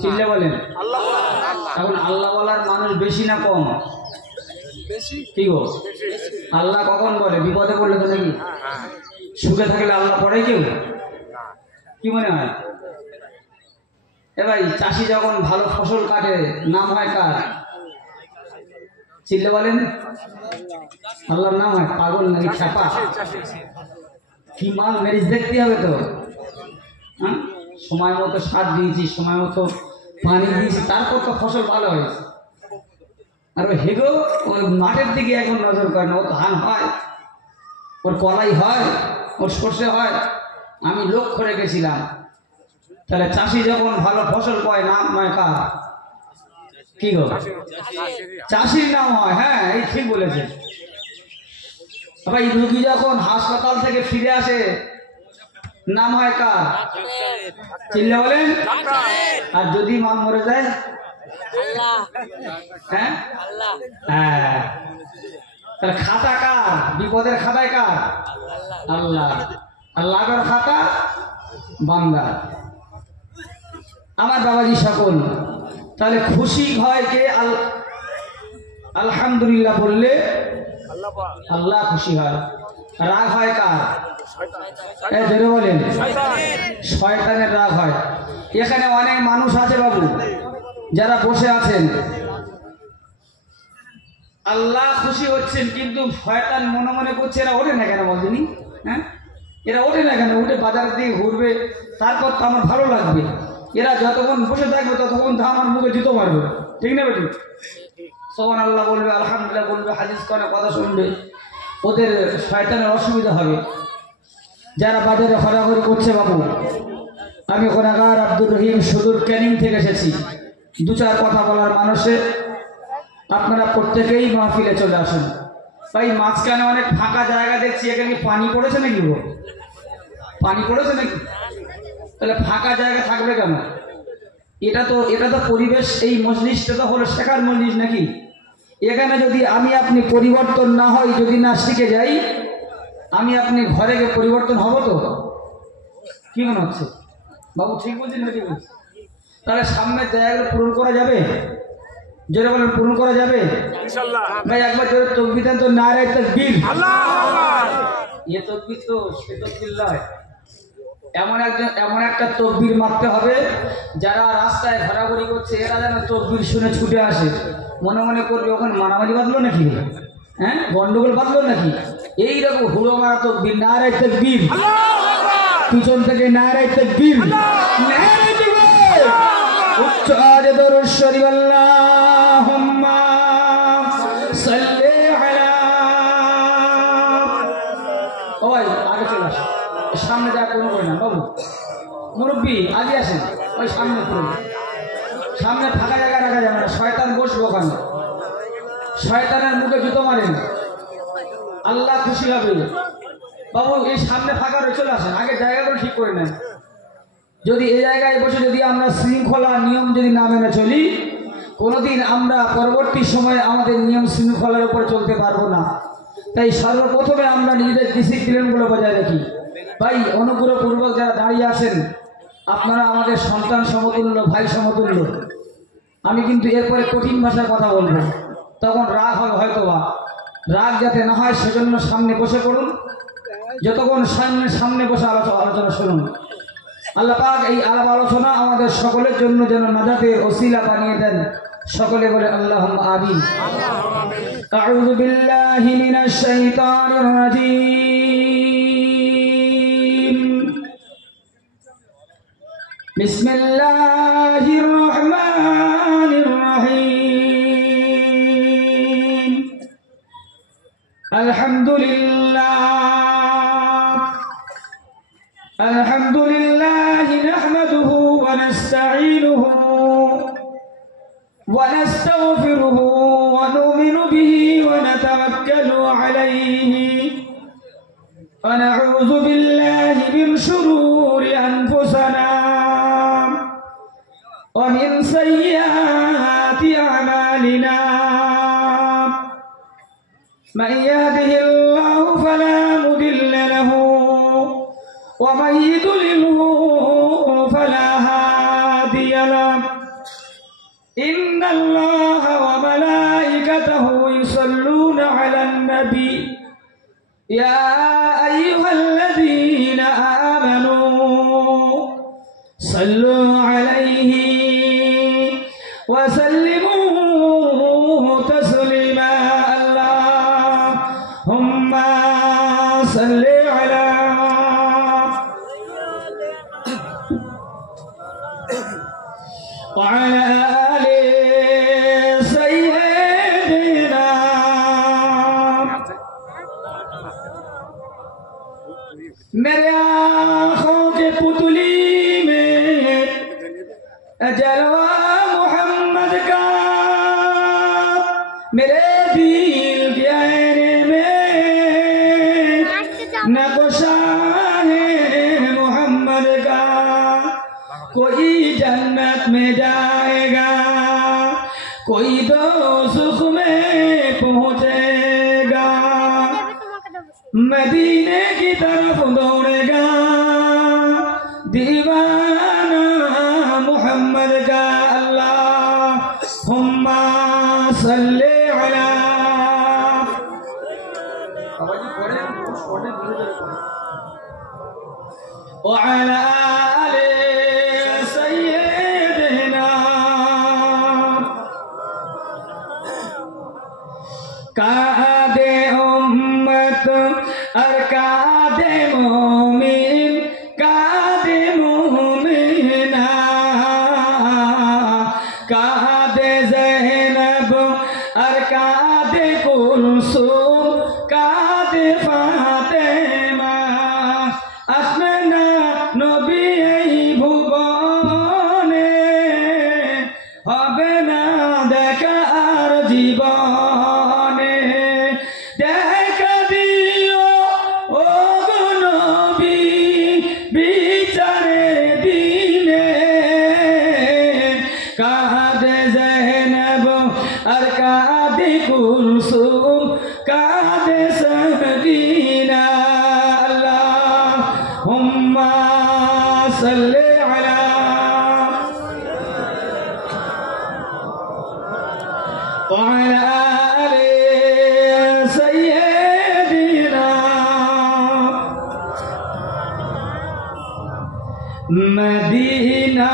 চিল্লে বলেন এখন আল্লাহ বলার মানুষ বেশি না কম? কি গো, আল্লাহ কখন বলে? বিপদে পড়লে তো নাকি? সুখে থাকলে আল্লাহ পড়ে কেউ? কি মনে হয়? এ ভাই, চাষি যখন ভালো ফসল কাটে নাম হয় কার? চিল্লে বলেন আল্লাহর নাম হয়? পাগল নাকি ছাপা? কি মাল মেরিজ দেখতে হবে তো। হ্যাঁ, সময় মতো সার দিয়েছি, সময় মতো পানি দিয়েছি, তারপর তো ফসল ভালো হয়েছে। আর ওই হেগো ওর মাঠের দিকে এখন নজর করে না। ওর ধান হয়, ওর কলাই হয়, ওর সর্ষে হয়, আমি লক্ষ্য রেখেছিলাম। তাহলে চাষি যখন ভালো ফসল পায় নাম নয় কার? কি গো, চাষির নাম হয়। হ্যাঁ, এই ঠিক বলেছে ভাই। রুগী যখন হাসপাতাল থেকে ফিরে আসে নাম হয় কার? চিল্লে বলেন। আর যদি মা মরে যায়? হ্যাঁ, হ্যাঁ। তাহলে খাতা কার? বিপদের খাতায় কার? আল্লাহ। আর লাভের খাতা বান্দা। আমার বাবাজি সকল, তাহলে খুশি হয় কে? আলহামদুলিল্লাহ বললে আল্লাহ খুশি হয়। রাগ হয় কার? জোরে বলেন। শয়তানের রাগ হয়। এখানে অনেক মানুষ আছে বাবু, যারা বসে আছেন, আল্লাহ খুশি হচ্ছেন, কিন্তু শয়তান মনে মনে করছে এরা ওঠে না কেন বলছিনি? হ্যাঁ, এরা ওঠে না কেন? উঠে বাজার দিয়ে ঘুরবে, তারপর তো আমার ভালো লাগবে। এরা যতক্ষণ বসে থাকবে ততক্ষণ তো আমার মুখে জুতো মারবে। ঠিক না বেটি? সুবহানাল্লাহ বলবে, আলহামদুলিল্লাহ বলবে, হাদিস করে কথা শুনবে, ওদের শয়তানের অসুবিধা হবে। যারা বাজারে ঘোরাঘুরি করছে বাবু, আমি গুনাহগার আব্দুর রহিম সুদূর ক্যানিং থেকে এসেছি। দু চার কথা বলার মানুষে আপনারা প্রত্যেকেই মাহফিলে চলে আসুন। ভাই, মাঝখানে অনেক ফাঁকা জায়গা দেখছি, এখানে কি পানি পড়েছে নাকি গো? পানি পড়েছে নাকি? তাহলে ফাঁকা জায়গা থাকবে কেন? এটা তো পরিবেশ। এই মজলিসটা তো হলো শেখার মজলিস নাকি? এখানে যদি আমি আপনি পরিবর্তন না হই, যদি না শিখে যাই, আমি আপনি ঘরে গিয়ে পরিবর্তন হব তো? কি মনে হচ্ছে বাবু? ঠিক বলছেন নাকি? বলছি তাহলে সামনের জায়গাগুলো পূরণ করা যাবে? জোরে বলেন, পূরণ করা যাবে ইনশাআল্লাহ। ভাই একবার জোরে তাকবীর দেন তো, নারায়ে তাকবীর। আল্লাহু আকবার। তাকবীর তো সে তাকবীর নয়, এমন একটা তাকবীর মারতে হবে, যারা রাস্তায় ঘোরাঘুরি করছে এরা যেন তাকবীর শুনে ছুটে আসে। মনে মনে করবে ওখানে মারামারি বাঁধলো নাকি? হ্যাঁ, গন্ডগোল বাঁধলো নাকি? এইরকম হুড়ো মারা তাকবীর, নারায়ে তাকবীর। আল্লাহু আকবার। পিছন থেকে নারায়ে তাকবীর, নারায়ে তাকবীর। উচ্চ আওয়াজে দরুদ শরীফ, আল্লাহুম্মা সাল্লি আলা। ওই আগে চলে আসো, সামনে যা কোনো করে না বাবু। মুরব্বী আগে আসেন, ওই সামনে করুন। সামনে ফাঁকা জায়গা রাখা যাবে না, শয়তান বসবে ওখানে। শয়তানের মুখে জুতো মারেন, আল্লাহ খুশি হবে বাবু। এই সামনে ফাঁকা রয়ে চলে আসেন, আগে জায়গাগুলো ঠিক করে নেন। যদি এই জায়গায় বসে যদি আমরা শৃঙ্খলা নিয়ম যদি না মেনে চলি, কোনোদিন আমরা পরবর্তী সময়ে আমাদের নিয়ম শৃঙ্খলার উপর চলতে পারবো না। তাই সর্বপ্রথমে আমরা নিজেদের ডিসিপ্লিনগুলো বজায় রাখি। ভাই, অনুগ্রহপূর্বক যারা দাঁড়িয়ে আছেন, আপনারা আমাদের সন্তান সমতুল্য, ভাই সমতুল্য। আমি কিন্তু এরপরে কঠিন ভাষায় কথা বলবো, তখন রাগ হবে হয়তো বা। রাগ যাতে না হয় সেজন্য সামনে বসে পড়ুন, যতক্ষণ সামনে বসে আলোচনা শুনুন। আল্লাহ পাক এই আলাপ আলোচনা আমাদের সকলের জন্য যেন নাজাতের ওসিলা বানিয়ে দেন। সকলে বলে আল্লাহুম্মা আমিন। আউযু বিল্লাহি মিনাশ শাইতানির রাজীম। বিসমিল্লাহির রহমানির রহিম। আলহামদুলিল্লাহ নাহমাদুহু ওয়া নাস্তাঈনুহু ওয়া নাস্তাগফিরুহু ওয়া নু'মিনু বিহি ওয়া নাতাওয়াক্কালু আলাইহি ওয়া নাউযু বিল্লাহি মিন শুরুরি আনফুসিনা ওয়া মিন সাইয়্যাতি আ'মালিনা। من يهده الله فلا مضل له ومن يضلله فلا هادي له ইন্নাল্লাহা ওয়া মালাইকাতাহু ইউসাল্লুনা আলান নবী ইয়া আইয়ুহাল্লাযীনা আমানু সাল্লু আলাইহি ওয়া সাল্লিমু তাসলিমা আল্লাহুম্মা সাল্লি আলা وعلى آل سيدنا मेरे आँखों के पुतली में जलवा मोहम्मद का मेरे दिल के आईने में नक्शा है मोहम्मद का कोई जन्नत में जाएगा कोई दोज़ख में पहुंचेगा मदीने की तरफ दौड़ेगा दीवाना मोहम्मद का अल्लाहुम्मा सल्ली अला व अला कादे उम्मत और कादे मोमिन कादे मोमिना कादे ज़ैनब और कादे कुलसूम कादे फातिमा আসনা নবী এই ভুবনে হবে না দেখা আর জীবন कुलसूम कादे सकीना अल्लाहुम्मा सल्ली अला व अला आलि सय्यिदिना मदीना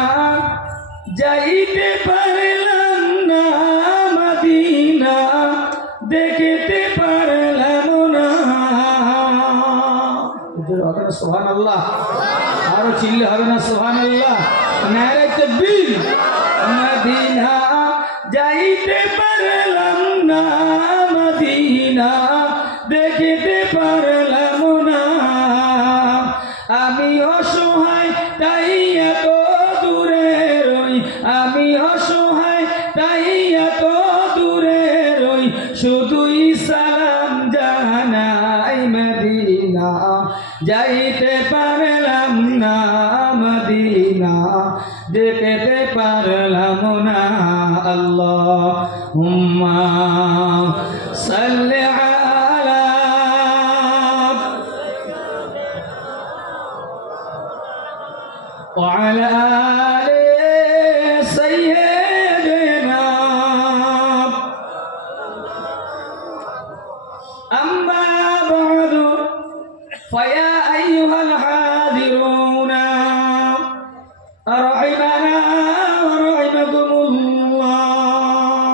जाइते पारलाम ना मदीना देखते पारलाम ना सुबहानाल्लाह आरो चिल्ले হবে না সুবহানাল্লাহ নারে তাকবীর মদিনা যাইতে পারলাম না মদিনা দেখতে পারলাম না আমি অসহায় তাই এত দূরে রই আমি অসহায় তাই এত দূরে রই শুধুই সালাম জানাই মদিনা যাইতে পারলাম না মদিনা দেখতে পারলাম না আল্লাহুম্মা সাল্লি আলা ওয়া আলা আলি সাইয়্যিদিনা আম্মা বা'দু فيا أيها الحاضرون رحمنا ورحمكم الله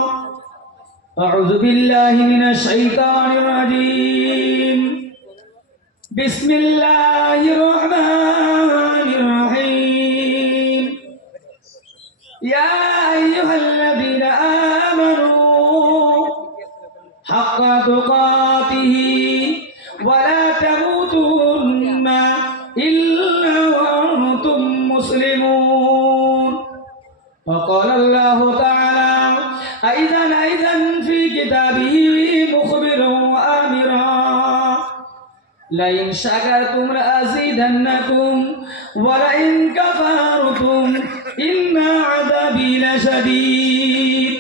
أعوذ بالله من الشيطان الرجيم بسم الله الرحمن الرحيم يا أيها الذين آمنوا حق تقاته ولا تموتن إلا وأنتم مسلمون وقال الله تعالى أيضا في كتابه مخبرا وآمرا لئن شكرتم لأزيدنكم ولئن كفرتم إن عذابي لشديد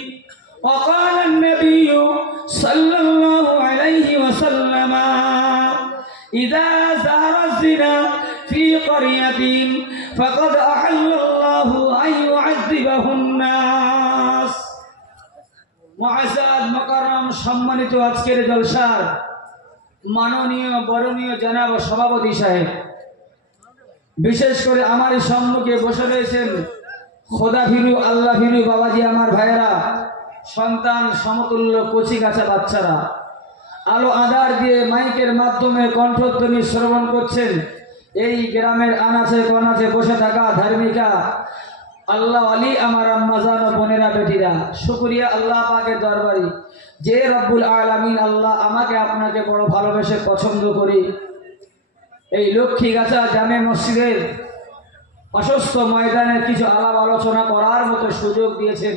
وقال النبي صلى الله عليه وسلم إذا ظهر الزنا في قرية فقد أحل الله أن يعذبه الناس মুআজ্জাজ মুকাররম সম্মানিত আজকের জলসার মাননীয় বরণীয় জনাব সভাপতি সাহেব, বিশেষ করে আমার সম্মুখে বসে রয়েছেন খোদা ভীরু আল্লাহ ভীরু বাবাজি, আমার ভাইয়েরা, সন্তান সমতুল্য কচি কাঁচা বাচ্চারা, আলো আধার দিয়ে মাইকের মাধ্যমে কণ্ঠধ্বনি শ্রবণ করছেন এই গ্রামের আনাচে কনাচে বসে থাকা ধার্মিকা আল্লাহ আলী আমার আম্মাজান ও বোনেরা বেটিরা, শুকরিয়া আল্লাহ পাকের দরবারে যে রব্বুল আলামিন আল্লাহ আমাকে আপনাকে বড় ভালোবেসে পছন্দ করি এই লক্ষ্মীগাছা জামে মসজিদের অসুস্থ ময়দানে কিছু আলাপ আলোচনা করার মতো সুযোগ দিয়েছেন।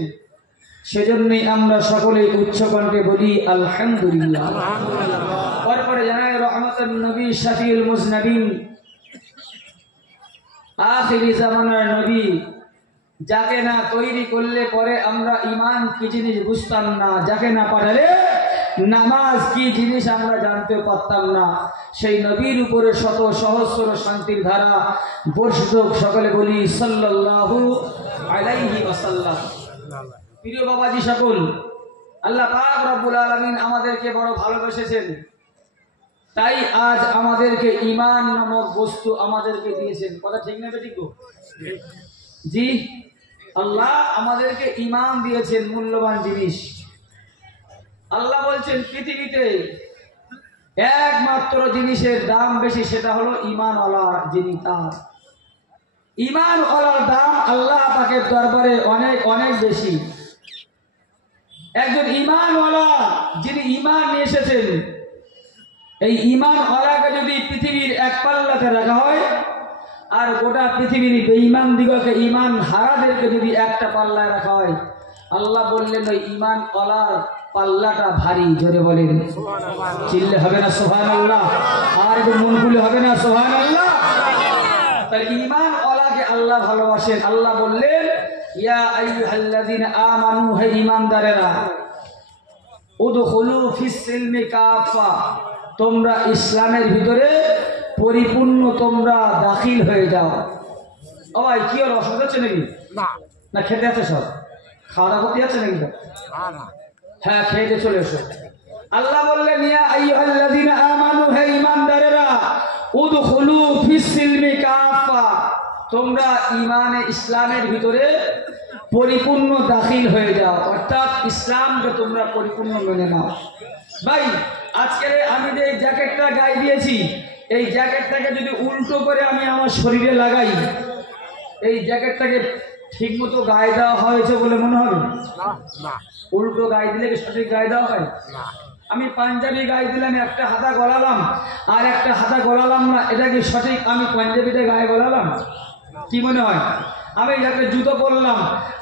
সেজন্যই আমরা সকলেই উচ্চকণ্ঠে বলি আলহামদুলিল্লাহ। তারপরে জানাই রহমতুন নবী শাফিউল মুজনাবিন আখিরি জামানার নবী, যাকে না তৈরি করলে পরে আমরা ইমান কি জিনিস বুঝতাম না, যাকে না পাঠালে নামাজ কি জিনিস আমরা জানতে পারতাম না, সেই নবীর উপরে শত সহস্র শান্তির ধারা বর্ষিত। সকলে বলি সাল্লাল্লাহু আলাইহি ওয়াসাল্লাম। প্রিয় বাবাজি সকল, আল্লাহ পাক রব্বুল আলামিন আমাদেরকে বড় ভালোবেসেছেন, তাই আজ আমাদেরকে ঈমান নামক বস্তু আমাদেরকে দিয়েছেন। কথা ঠিক না বেঠিক গো? জি, আল্লাহ আমাদেরকে ঈমান দিয়েছেন, মূল্যবান জিনিস। আল্লাহ বলছেন পৃথিবীতে একমাত্র জিনিসের দাম বেশি, সেটা হলো ঈমানওয়ালা যিনি, তার ঈমানওয়ালার দাম আল্লাহ পাকের দরবারে অনেক অনেক বেশি। একজন ঈমানওয়ালা যিনি ঈমান নিয়ে এসেছেন, এই ঈমানওয়ালাকে যদি পৃথিবীর এক পাল্লাতে রাখা হয় আর গোটা পৃথিবীর বেঈমান দিগকে, ঈমান হারাদেরকে যদি একটা পাল্লায় রাখা হয়, আল্লাহ বললেন ওই ঈমানওয়ালার পাল্লাটা ভারী। জোরে বলেন চিল্লে হবে না সুবহানাল্লাহ? আর একটু মন খুলে হবে না সুবহানাল্লাহ? তাই ঈমানওয়ালাকে আল্লাহ ভালোবাসেন। আল্লাহ বললেন ইয়া আইয়ুহাল্লাযীনা আমানু, হে ঈমানদারেরা, উদখুলু ফিস সিলমি কাফা, তোমরা ইসলামের ভিতরে পরিপূর্ণ তোমরা দাখিল হয়ে যাও। ও ভাই, কি হলো, অসুবিধা হচ্ছে নাকি? না খেতে আছে, সব খাওয়া দাওয়া করতে যাচ্ছে নাকি? হ্যাঁ, খেতে চলে এসো। আল্লাহ বললেন ইয়া আইয়ুহাল্লাযীনা আমানু, হে ঈমানদারেরা, উদখুলু ফিস সিলমি কাফা, তোমরা ঈমানে ইসলামের ভিতরে পরিপূর্ণ দাখিল হয়ে যাও, অর্থাৎ ইসলামকে তোমরা পরিপূর্ণ মেনে নাও। ভাই, আজকে আমি যে জ্যাকেটটা গায়ে দিয়েছি, এই জ্যাকেটটাকে যদি উল্টো করে আমি আমার শরীরে লাগাই, এই জ্যাকেটটাকে ঠিক মতো গায়ে দেওয়া হয়েছে বলে মনে হবে? উল্টো গায়ে দিলে কি সঠিক গায়ে দেওয়া হয়? আমি পাঞ্জাবি গায়ে দিলাম, একটা হাতা গলালাম আর একটা হাতা গলালাম না, এটা কি সঠিক? আমি পাঞ্জাবিতে গায়ে গলালাম, কি মনে হয়? আমি একটা জুতো পরলাম,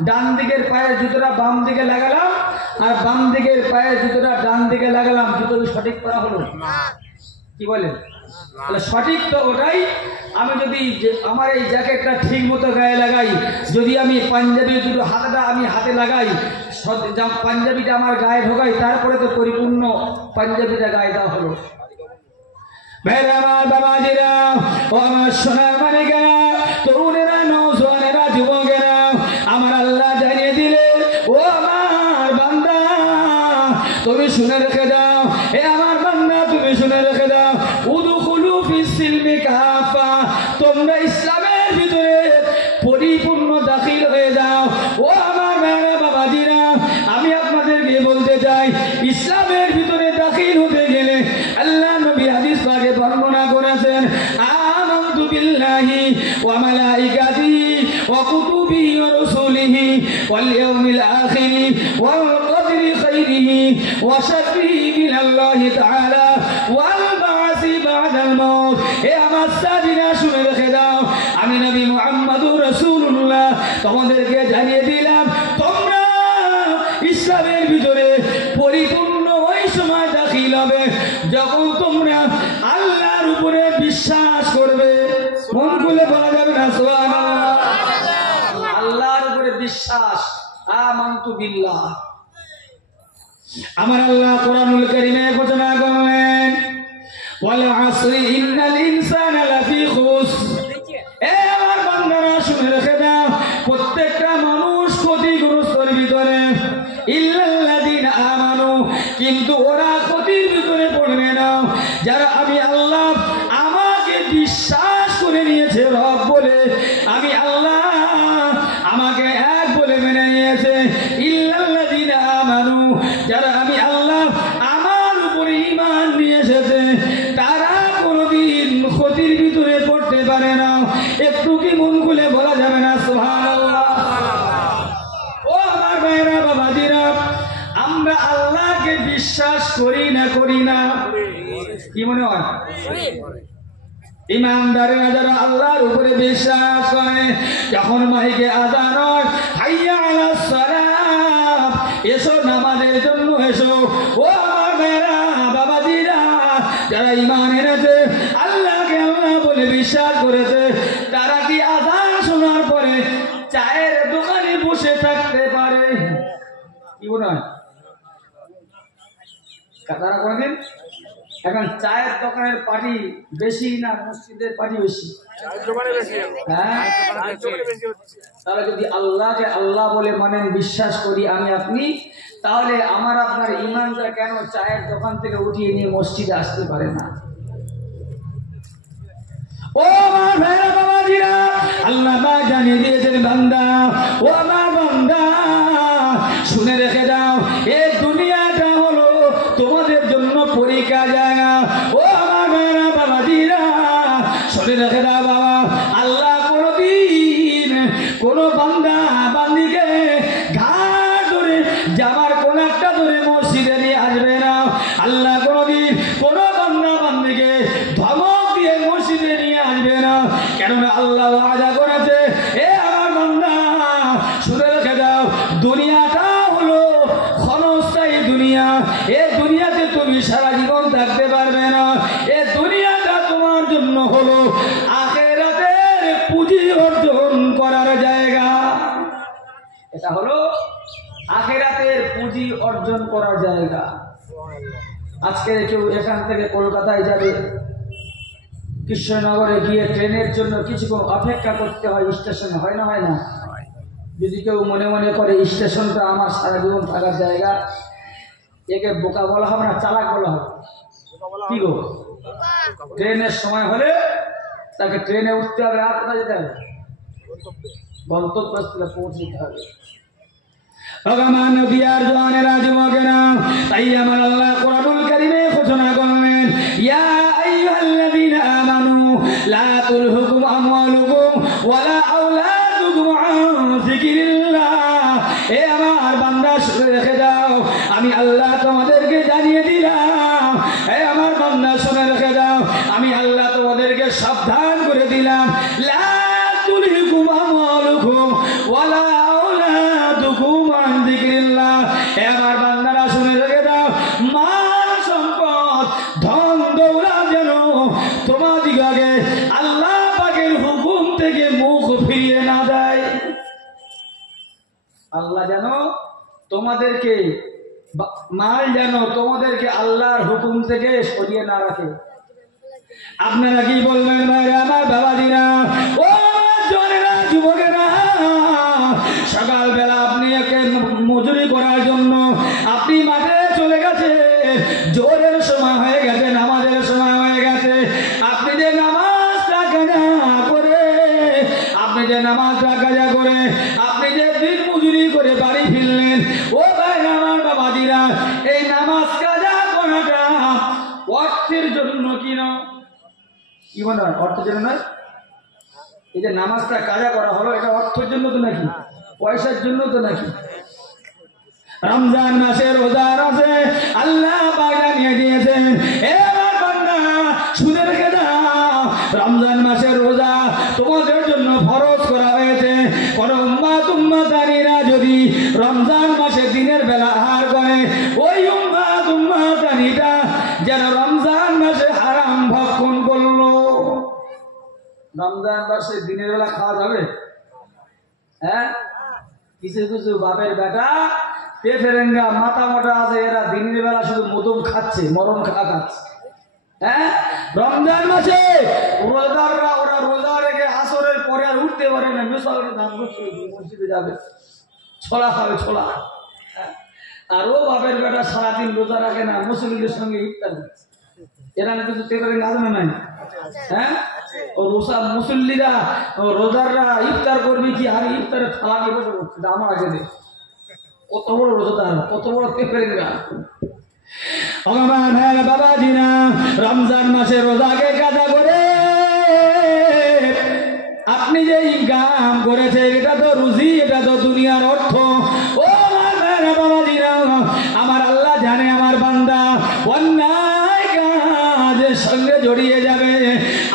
ডান দিকের পায়ের জুতোটা বাম দিকে লাগালাম আর বাম দিকের পায়ের জুতোটা ডান দিকে লাগালাম, জুতো সঠিক করা হলো? কি বলেন? তাহলে সঠিক তো ওটাই। আমি যদি আমার এই জ্যাকেটটা ঠিক মতো গায়ে লাগাই, যদি আমি পাঞ্জাবি দুটো হাতটা আমি হাতে লাগাই, পাঞ্জাবিটা আমার গায়ে ঢোকাই, তারপরে তো পরিপূর্ণ পাঞ্জাবিটা গায়ে দেওয়া হলো। আমার বাবাজিরা, ও আমার সোনার মানিকেরা, তরুণেরা, নওজোয়ানেরা, যুবকেরা, আমার আল্লাহ জানিয়ে দিলে, ও আমার বান্দা তুমি শুনে রেখে দাও, এ আমার বান্দা তুমি শুনে রেখে দাও, উদখুলু ফিস সিলমি কাফা, তোমরা ইসলামের ভিতরে পরিপূর্ণ দাখিল হয়ে যাও। ও আমার ভাইরা বাবাজিরা, আমি আপনাদেরকে বলতে চাই, ইসলামের ভিতরে দাখিল হতে গেলে আল্লাহ নবী হাদিস পাকে বর্ণনা করেছেন, আমানতু বিল্লাহি ওয়া মালাইকাতিহি ওয়া কুতুবিহি ওয়া রাসূলিহি ওয়াল ইয়াউমিল আখিরি ওয়াল কদরি খাইরিহি ওয়া শাররিহি মিনাল্লাহি তাআলা ওয়াল বা'সি বা'দাল মাউত। এ আমার সাথীরা শুনে রেখে দাও, আমি নবী মুহাম্মদুর রাসূলুল্লাহ তোমাদেরকে জানিয়ে দিলাম, তোমরা ইসলামের ভিতরে পরিপূর্ণ ওই সময় দাখিল হবে যখন তোমরা আল্লাহর উপরে বিশ্বাস করবে। মন খুলে বলা যাবে না সুবহানাল্লাহ? আল্লাহর উপরে বিশ্বাস, আমানতু বিল্লাহ। আমার আল্লাহ কোরআনুল কারীমে ঘোষণা করলেন, ওয়াল আসরি ইন্নাল ইনসানা লাফি খুসর। এ আমার বান্দারা শুনে রেখে দাও, প্রত্যেকটা মানুষ ক্ষতিগ্রস্তের ভিতরে, ইল্লাল্লাযীনা কিন্তু ওরা ক্ষতির ভিতরে পড়বে না যারা আমি আল্লাহ আমাকে বিশ্বাস করে নিয়েছে রব বলে, আমি আল্লাহ আমাকে এক বলে মেনে নিয়েছে। ইল্লাল্লাযীনা আমানু, যারা আমি আল্লাহ আমার উপরে ঈমান নিয়ে এসেছে তারা কোনোদিন ক্ষতির ভিতরে পড়তে পারে না। একটু কি মন খুলে বলা যাবে না সুবহানাল্লাহ? ও আমার ভাইরা বাবাজিরা, আমরা আল্লাহকে বিশ্বাস করি না কি মনে হয়? ইমানদারেরা যারা আল্লাহর উপরে বিশ্বাস করে, যখন মাইকে আযান হয় হাইয়া আলাস সালাত, এসো নামাজের জন্য এসো, ও আমার ভাইরা বাবাজিরা, যারা ঈমান এনেছে আল্লাহকে আল্লাহ বলে বিশ্বাস করেছে, তারা কি আযান শোনার পরে চায়ের দোকানে বসে থাকতে পারে? কি মনে হয়? তারা কোনদিন? এখন চায়ের দোকানের পার্টি বেশি না মসজিদের পার্টি বেশি? তাহলে যদি আল্লাহকে আল্লাহ বলে মানেন, বিশ্বাস করি আমি আপনি, তাহলে আমার আপনার ঈমানটা কেন চায়ের দোকান থেকে উঠিয়ে নিয়ে মসজিদে আসতে পারে না? ও আমার ভাইরা বাবাজিরা, আল্লাহ পাক জানিয়ে দিয়েছেন বান্দা, ও আমার বান্দা শুনে রেখে দাও, এই দুনিয়াটা হলো তোমাদের জন্য পরীক্ষা জায়গা। ও আমার ভাইরা বাবাজিরা শুনে রেখে দাও বাবা, আল্লাহ কোনদিন কোন বান্দা বান্দিকে ঘাট ধরে জামার কোন একটা ধরে মসজিদে নিয়ে আসবে না। আল্লাহ কোনদিন কোন বান্দা বান্দিকে ধমক দিয়ে মসজিদে নিয়ে আসবে না, কেননা আল্লাহ ওয়াদা করেছে, এ আমার বান্দা শুনে রেখে দাও, দুনিয়াটা হলো ক্ষণস্থায়ী দুনিয়া, এই দুনিয়াতে তুমি সারা জীবন থাকতে পারবে না। এই দুনিয়াটা তোমার জন্য হলো আখিরাতের পুঁজি অর্জন করার জায়গা। এটা হলো আখিরাতের পুঁজি অর্জন করার জায়গা। আজকে কেউ এখান থেকে কলকাতায় যাবে, কৃষ্ণনগরে গিয়ে ট্রেনের জন্য কিছুক্ষণ অপেক্ষা করতে হয় স্টেশনে, হয় না? হয় না? যদি কেউ মনে মনে করে স্টেশনটা আমার সারা জীবন থাকার জায়গা, একে বোকা বলা হবে না, চালাক বলা হবে। কি গো, ট্রেনের সময় হলে তাকে ট্রেনে উঠতে হবে, আর কোথায় যেতে হবে? গন্তব্যস্থলে পৌঁছে দিতে হবে। ভগবান নবিয়ার জওয়ানেরা যুবকেরা, তাই আমার আল্লাহ কোরআনুল কারীমে ঘোষণা করলেন, ইয়া আইয়ুহাল্লাযীনা আমানু লা তুলহিকুম আমওয়ালুকুম ওয়ালা আওলাদুকুম আন যিকিরিল্লাহ। এ আমার বান্দা শুনে রেখে দাও, আমি আল্লাহ তোমাদেরকে জানিয়ে দিলাম। এ আমার বান্দা শুনে রেখে দাও, আমি আল্লাহ তোমাদেরকে সাবধান করে দিলাম। লা তুলহিকুম আমওয়ালুকুম ওয়ালা আওলাদুকুম আন যিকিরিল্লাহ। এ আমার বান্দারা শুনে রেখে দাও, মাল সম্পদ ধন দৌলত যেন তোমাদিগকে আল্লাহ পাকের হুকুম থেকে মুখ ফিরিয়ে না দেয়। আল্লাহ যেন তোমাদেরকে, মাল যেন তোমাদেরকে আল্লাহর হুকুম থেকে সরিয়ে না রাখে। আপনারা কি বলবেন ভাইরা আমার বাবাজিরা, ও জনেরা যুবকেরা, সকালবেলা আপনি একে মজুরি করার জন্য আপনি মাঠে চলে গেছে, জোরের সময় হয়ে গেছে, নামাজের সময় হয়ে গেছে, আপনি যে নামাজটা কাজা করে, আপনি যে দিন মজুরি করে বাড়ি ফিরলেন, ও ভাই আমার বাবাজিরা, এই নামাজ কাজা করাটা অর্থের জন্য কিনা? কি মনে হয়? অর্থের জন্য নয়। এই যে নামাজটা কাজা করা হলো, এটা অর্থের জন্য তো নাকি? পয়সার জন্য তো নাকি? রমজান মাসে রোজার আছে, আল্লাহ পাক জানিয়ে দিয়েছেন, এ আমার বান্দা শুনে রেখে দাও, রমজান মাসের রোজা তোমাদের জন্য ফরজ করা হয়েছে। কোন উম্মাতানিরা যদি রমজান মাসে দিনের বেলা আহার করে, ওই উম্মাতানিটা যেন রমজান মাসে হারাম ভক্ষণ করলো। রমজান মাসে দিনের বেলা খাওয়া যাবে? হ্যাঁ, কিছু কিছু বাপের বেটা পেফেরেঙ্গা মাথা মোটা আছে, এরা দিনের বেলা শুধু মদম খাচ্ছে, মরণ খাচ্ছে। হ্যাঁ, রমজান মাসে রোজাদাররা ওরা রোজা রেখে আসরের পরে আর উঠতে পারে না, মসজিদে যাবে, ছোলা খাবে, ছোলা। আর ও বাপের বেটা সারাদিন রোজা রাখে না, মুসলিমদের সঙ্গে ইফতার করে। এরা কিছু টেটারিং আছে না নাই? হ্যাঁ, ও রোজা মুসল্লিরা ও রোজাররা ইফতার করবি কি, আর ইফতারে থালা নিয়ে বসে করছে আমার আগে দে। কত বড় রোজাদার, কত বড় টেটারিংরা। ভগবান হ্যাঁ বাবা দিনা রমজান মাসে রোজাকে কাজা করে আপনি যে ইনকাম করেছেন এটা তো রুজি, এটা তো দুনিয়ার অর্থ। ও বাবা দিনা আমার আল্লাহ জানে আমার বান্দা অন্যায় কাজের সঙ্গে জড়িয়ে যাবে।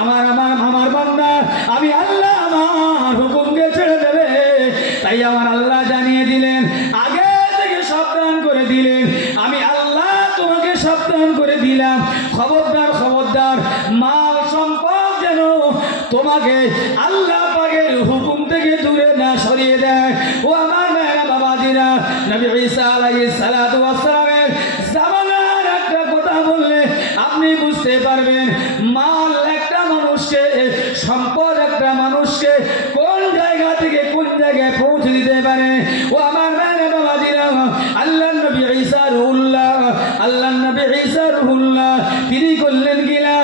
আমার বান্দা আমি আল্লাহ আমার হুকুমকে ছেড়ে দেবে। তাই আমার আল্লাহ জানিয়ে দিলেন, আগে থেকে সাবধান করে দিলেন, আমি আল্লাহ তোমাকে সাবধান করে দিলাম, খবরদার খবরদার মাল সম্পদ যেন তোমাকে আল্লাহ পাকের হুকুম থেকে দূরে না সরিয়ে দেয়। ও আমার মেয়েরা বাবাজিরা, নবী ঈসা আলাইহিস সালাতু ওয়াস সালামের জামানার একটা কথা বললে আপনি বুঝতে পারবেন মাল একটা মানুষকে, সম্পদ একটা মানুষকে কোন জায়গা থেকে কোন জায়গায় পৌঁছে দিতে পারে। ও আমার মেয়েরা বাবাজিরা, আল্লাহর নবী ঈসা রুহুল্লাহ, আল্লাহর নবী ঈসা রুহুল্লাহ তিনি করলেন কিনা,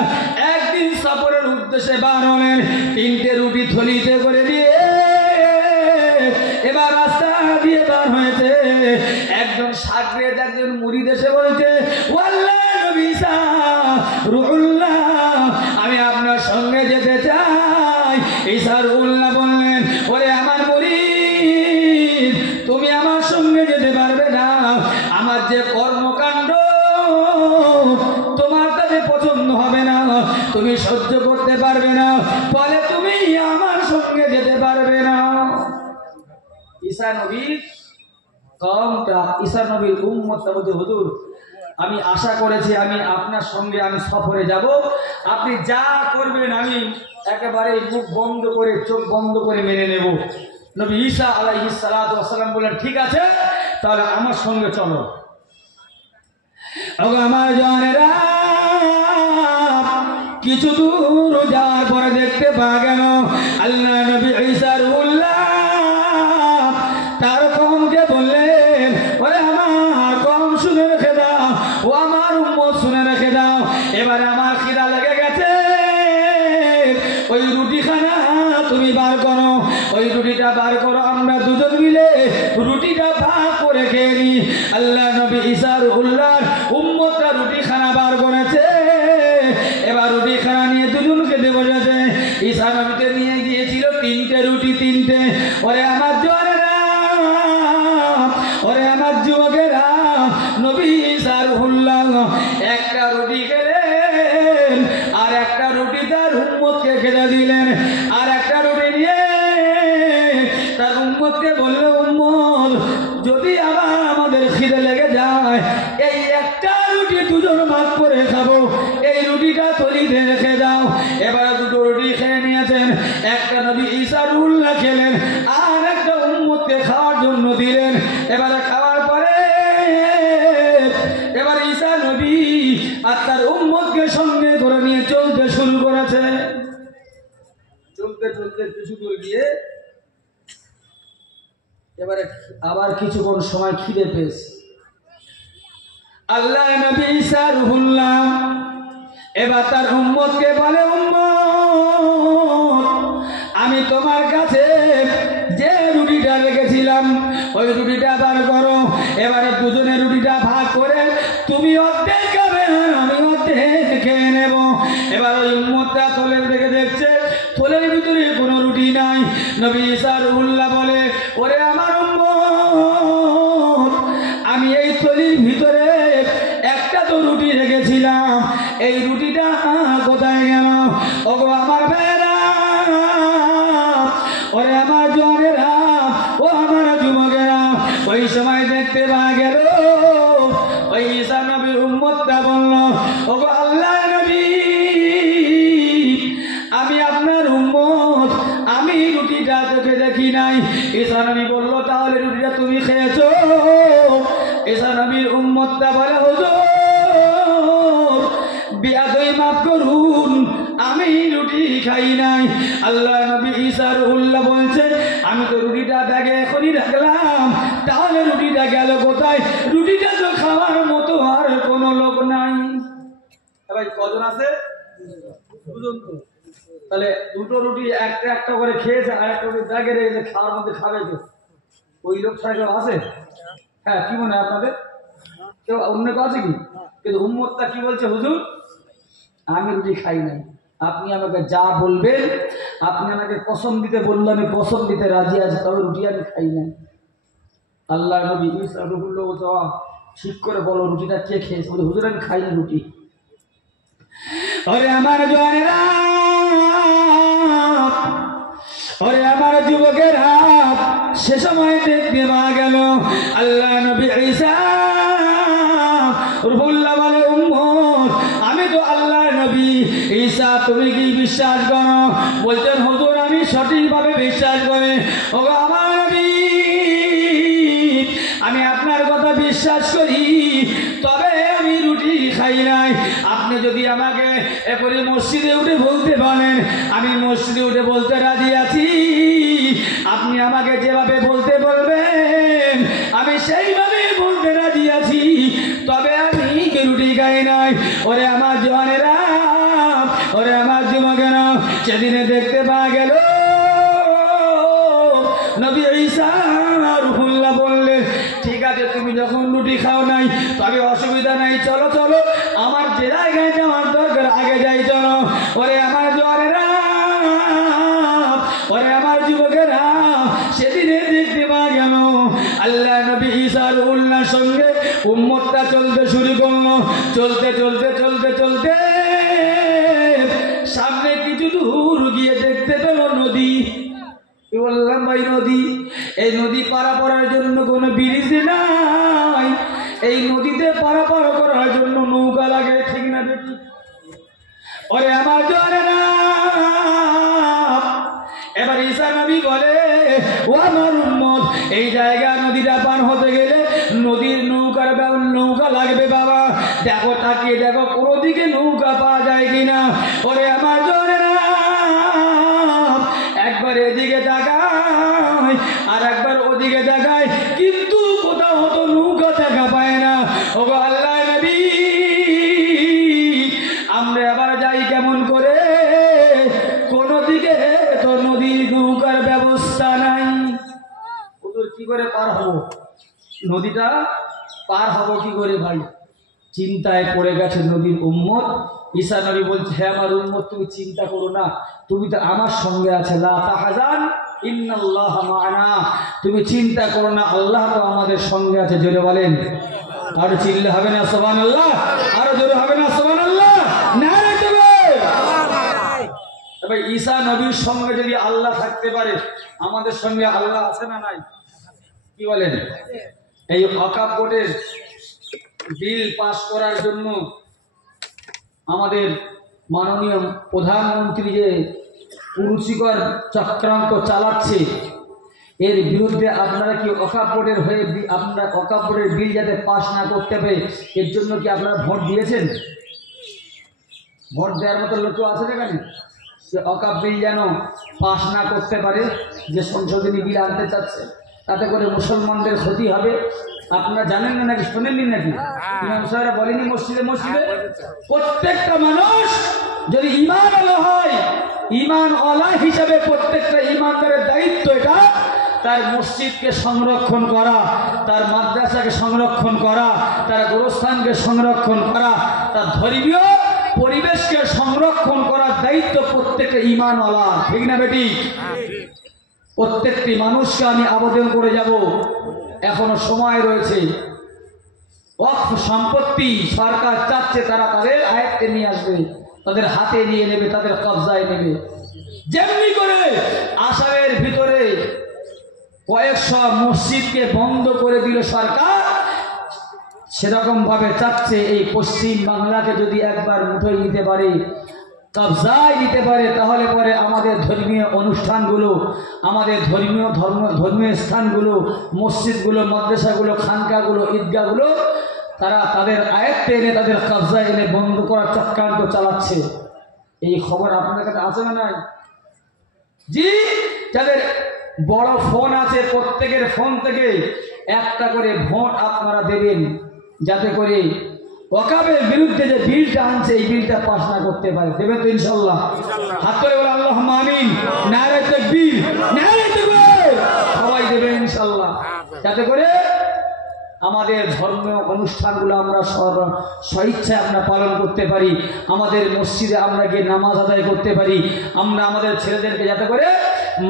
একদিন সফরের উদ্দেশ্যে বার হলেন, 3টে রুটি থলিতে করে দিয়ে এবার রাস্তা দিয়ে বার হয়েছে। একজন সাগরেদ, একজন মুরিদ এসে বলছে, ও আল্লাহর নবী ঈসা রুহুল্লাহ আমি আপনার সঙ্গে যেতে চাই। ঈসা রুহুল্লাহ বললেন, ওরে আমার মুরিদ তুমি আমার সঙ্গে যেতে পারবে না, আমার যে কর্মকাণ্ড তোমার তাতে পছন্দ হবে না, তুমি সহ্য করতে পারবে না, ফলে তুমি আমার সঙ্গে যেতে পারবে না। ঈসা নবীর কওমটা, ঈসা নবীর উম্মতটা বলতে, হুজুর আমি আশা করেছি আমি আপনার সঙ্গে আমি সফরে যাব, আপনি যা করবেন আমি একেবারে মুখ বন্ধ করে চোখ বন্ধ করে মেনে নেব। নবী ঈসা আলাইহিস সালাতু ওয়াস সালাম বললেন, ঠিক আছে তাহলে আমার সঙ্গে চলো। আমার জানেরা কিছু দূর যাওয়ার পরে দেখতে পাওয়া গেল আল্লাহ নবী ঈসা রুহুল্লাহ তার কওমকে বললেন, ওরে আমার কওম শুনে রেখে দাও, ও আমার উম্মত শুনে রেখে দাও, এবারে আমার খিদা লেগে গেছে, ওই রুটিখানা তুমি বার করো, ওই রুটিটা বার করো, আমরা দুজন মিলে রুটিটা ভাগ করে খেয়ে নি। আল্লাহ নবী ঈসা রুহুল্লাহর উম্মতরা রুটিখানা বার করেছে, এবার রুটিখানা নিয়ে দুজন খেতে বসেছে। ঈসা নবীকে নিয়ে গিয়েছিল 3টে রুটি, 3টে। ওরে আমার জওয়ানেরা, ওরে আমার যুবকেরা, নবী ঈসা রুহুল্লাহ একটা রুটি খেলেন, আর একটা রুটি তার উম্মতকে খেতে দিলেন, আর একটা রুটি নিয়ে তার উম্মতকে বলল, উম্মত যদি আবার আমাদের খিদে লেগে যায় এই একটা রুটি দুজন ভাগ করে খাবো, এই রুটিটা থলিতে রেখে দাও। এবারে 2টো রুটি খেয়ে নিয়েছেন, একটা নবী ঈসা রুহুল্লাহ খেলেন, আর একটা উম্মতকে খাওয়ার জন্য দিলেন। এবারে খাওয়ার পরে এবার ঈসা নবী আর তার উম্মতকে সঙ্গে করে নিয়ে চলতে শুরু করেছে। চলতে চলতে কিছু দূর গিয়ে এবারে আবার কিছুক্ষণ সময় খিদে পেয়েছে। আল্লাহ নবী ঈসা রুহুল্লাহ এবার তার উম্মতকে বলে, উম্মত আমি তোমার কাছে যে রুটিটা রেখেছিলাম ওই রুটিটা বার করো। এবারে দুজনে রুটিটা ভাগ করে তুমি অর্ধেক খাবে, আমি অর্ধেক খেয়ে নেব। এবার ওই উম্মতটা থলের দিকে দেখছে, থলের ভিতরে কোনো রুটি নাই। নবী ঈসা রুহুল্লাহ বলে, ওরে আমার উম্মত আমি এই থলির ভিতরে একটা তো রুটি রেখেছিলাম, এই রুটিটা কোথায় গেল? ওগো আমার ভাইরা, ওরে আমার জওয়ানেরা, ও আমার যুবকেরা, ওই সময় দেখতে পাওয়া গেল ওই ঈসা নবীর উম্মতটা বলল, ওগো আল্লাহ নবী আমি আপনার উম্মত, আমি রুটিটা তোকে দেখি নাই। ঈসা নবী বলল, তাহলে রুটিটা তুমি খেয়েছো? ঈসা নবীর উম্মতটা বলে, হুজুর বিয়াদই মাফ করুন, আমি রুটি খাই নাই। আল্লাহ নবী ঈসা রুহুল্লাহ বলছে, আমি তো রুটিটা ব্যাগে এখনই রাখলাম, তাহলে রুটিটা গেল কোথায়? রুটিটা কজন আছে? দুজন। তো তাহলে দুটো রুটি একটা একটা করে খেয়েছে, আর একটা রুটি ব্যাগে রেখেছে, খাওয়ার মধ্যে খাবে তো ওই লোক সাহেব আছে? হ্যাঁ, কি মনে হয় আপনাদের? কেউ অন্য কেউ আছে কি? কিন্তু উম্মতটা কি বলছে? হুজুর আমি রুটি খাই নাই, আপনি আমাকে যা বলবেন, আপনি আমাকে কসম দিতে বললে আমি কসম দিতে রাজি আছি, তবে রুটি আমি খাই নাই। আল্লাহ নবী ঈসা রুহুল্লাহ বলছে ঠিক করে বলো রুটিটা কে খেয়েছে? বলে হুজুর আমি খাইনি রুটি। ওরে আমার জওয়ানেরা, ওরে আমার যুবকেরা, সে সময় দেখতে পাওয়া গেল আল্লাহ নবী ঈসা রুহুল্লাহ বলে উম্মত আমি তো আল্লাহর নবী ঈসা, তুমি কি বিশ্বাস করো? বলতেন হুজুর আমি সঠিকভাবে বিশ্বাস করি। ওগো আমার নবী আমি আপনার কথা বিশ্বাস করি, তবে আমি রুটি খাই নাই। আপনি যদি আমাকে এখনই মসজিদে উঠে বলতে বলেন, আমি মসজিদে উঠে বলতে রাজি আছি। আপনি আমাকে যেভাবে বলতে বলবেন আমি সেইভাবে বলতে রাজি আছি, তবে আমি রুটি খাই নাই। ওরে আমার জওয়ানেরা, ওরে আমার যুবকেরা, সেদিনে দেখতে পাওয়া গেল নবী ঈসা রুহুল্লাহ বললেন ঠিক আছে তুমি যখন রুটি খাও নাই তবে অসুবিধা নাই, চলো চলো আমার যে জায়গায় যাওয়ার দরকার আগে যাই চলো। ওরে আমার জওয়ানেরা, ওরে আমার যুবকেরা, সেদিনে দেখতে পাওয়া গেল আল্লাহ নবী ঈসা রুহুল্লাহর সঙ্গে উম্মতটা চলতে শুরু করলো। চলতে চলতে চলতে চলতে সামনে কিছু দূর গিয়ে দেখতে পেল নদী। কি বললাম ভাই? নদী। এই নদী পারাপারের জন্য কোনো ব্রিজ নাই, এই নদীতে পারাপার করার জন্য নৌকা লাগে, ঠিক না বেটি? ওরে আমার জওয়ানেরা, এবার ঈসা নবী বলে ও আমার উম্মত এই জায়গা নদীটা পার হতে গেলে নদীর নৌকা লাগবে বাবা, দেখো তাকিয়ে দেখো কোনো দিকে নৌকা পাওয়া যায় কিনা। ওরে আমার জওয়ানেরা একবার এদিকে তাকায় আর একবার ওদিকে তাকায়, কিন্তু কোথাও তো নৌকা দেখা পায় না। ওগো আল্লাহ নবী আমরা এবার যাই কেমন করে? কোন দিকে তো নদীর নৌকার ব্যবস্থা নাই। কি করে পার হবো? নদীটা পার হবো কি করে ভাই? চিন্তায় পড়ে গেছে নদীর উম্মত। ঈসা নবী বলছে হে আমার উম্মত তুমি চিন্তা করো না, তুমি তো আমার সঙ্গে আছে, লা তাহজান ইন্নাল্লাহ মা'ানা, তুমি চিন্তা করো না, আল্লাহ তো আমাদের সঙ্গে আছে। জোরে বলেন, আরো চিল্লা হবে না সুবহানাল্লাহ? আরো জোরে হবে না সুবহানাল্লাহ? নারে তাকবীর। তবে ঈসা নবীর সঙ্গে যদি আল্লাহ থাকতে পারে, আমাদের সঙ্গে আল্লাহ আছে না নাই? কি বলেন? এই ওয়াকফ বোর্ডের বিল পাস করার জন্য আমাদের মাননীয় প্রধানমন্ত্রী যে কুরুচিকর চক্রান্ত চালাচ্ছে, এর বিরুদ্ধে আপনারা কি ওয়াকফ বোর্ডের হয়ে আপনারা ওয়াকফ বোর্ডের বিল যাতে পাস না করতে পারে এর জন্য কি আপনারা ভোট দিয়েছেন? ভোট দেওয়ার মতো লোক আছে এখানে? যে ওয়াকফ বিল যেন পাস না করতে পারে, যে সংশোধনী বিল আনতে চাচ্ছে, তাতে করে মুসলমানদের ক্ষতি হবে। আপনারা জানেন না নাকি? শোনেননি নাকি? ইমাম সাহেবরা বলেনি মসজিদে মসজিদে প্রত্যেকটা মানুষ যদি ঈমান ওয়ালা হয়, ঈমান ওয়ালা হিসাবে প্রত্যেকটা ঈমানদারের দায়িত্ব এটা তার মসজিদকে সংরক্ষণ করা, তার মাদ্রাসাকে সংরক্ষণ করা, তার গোরস্থানকে সংরক্ষণ করা, তার ধর্মীয় পরিবেশকে সংরক্ষণ করার দায়িত্ব প্রত্যেকটা ঈমান ওয়ালা, ঠিক না বেটি? প্রত্যেকটি মানুষকে আমি আবেদন করে যাব, এখনো সময় রয়েছে। ওয়াকফ সম্পত্তি সরকার চাচ্ছে তারা তাদের আয়ত্তে নিয়ে আসবে, তাদের হাতে নিয়ে নেবে, তাদের কবজায় নেবে। যেমনি করে আসামের ভিতরে কয়েকশো মসজিদকে বন্ধ করে দিল সরকার, সেরকম ভাবে চাচ্ছে এই পশ্চিম বাংলাকে যদি একবার মুঠোয় নিতে পারে, কবজায় নিতে পারে, তাহলে পরে আমাদের ধর্মীয় অনুষ্ঠানগুলো, আমাদের ধর্মীয় স্থানগুলো, মসজিদগুলো, মাদ্রাসাগুলো, খানকাগুলো, ঈদগাহগুলো তারা তাদের আয়ত্তে এনে, তাদের কবজায় এনে বন্ধ করার চক্রান্ত চালাচ্ছে। এই খবর আপনাদের কাছে আছে না নাই? জি, যাদের বড় ফোন আছে প্রত্যেকের ফোন থেকে একটা করে ভোট আপনারা দেবেন, যাতে করে ওয়াকাবের বিরুদ্ধে যে বিলটা আনছে এই বিলটা পাস না করতে পারে, দেবে তো ইনশাআল্লাহ? হাত করে বলে আল্লাহুম্মা আমিন, নারে তাকবীর, নারে তাকবীর, সবাই দেবে ইনশাআল্লাহ, যাতে করে আমাদের ধর্মীয় অনুষ্ঠানগুলো আমরা স্বইচ্ছায় আমরা পালন করতে পারি, আমাদের মসজিদে আমরা গিয়ে নামাজ আদায় করতে পারি, আমরা আমাদের ছেলেদেরকে যাতে করে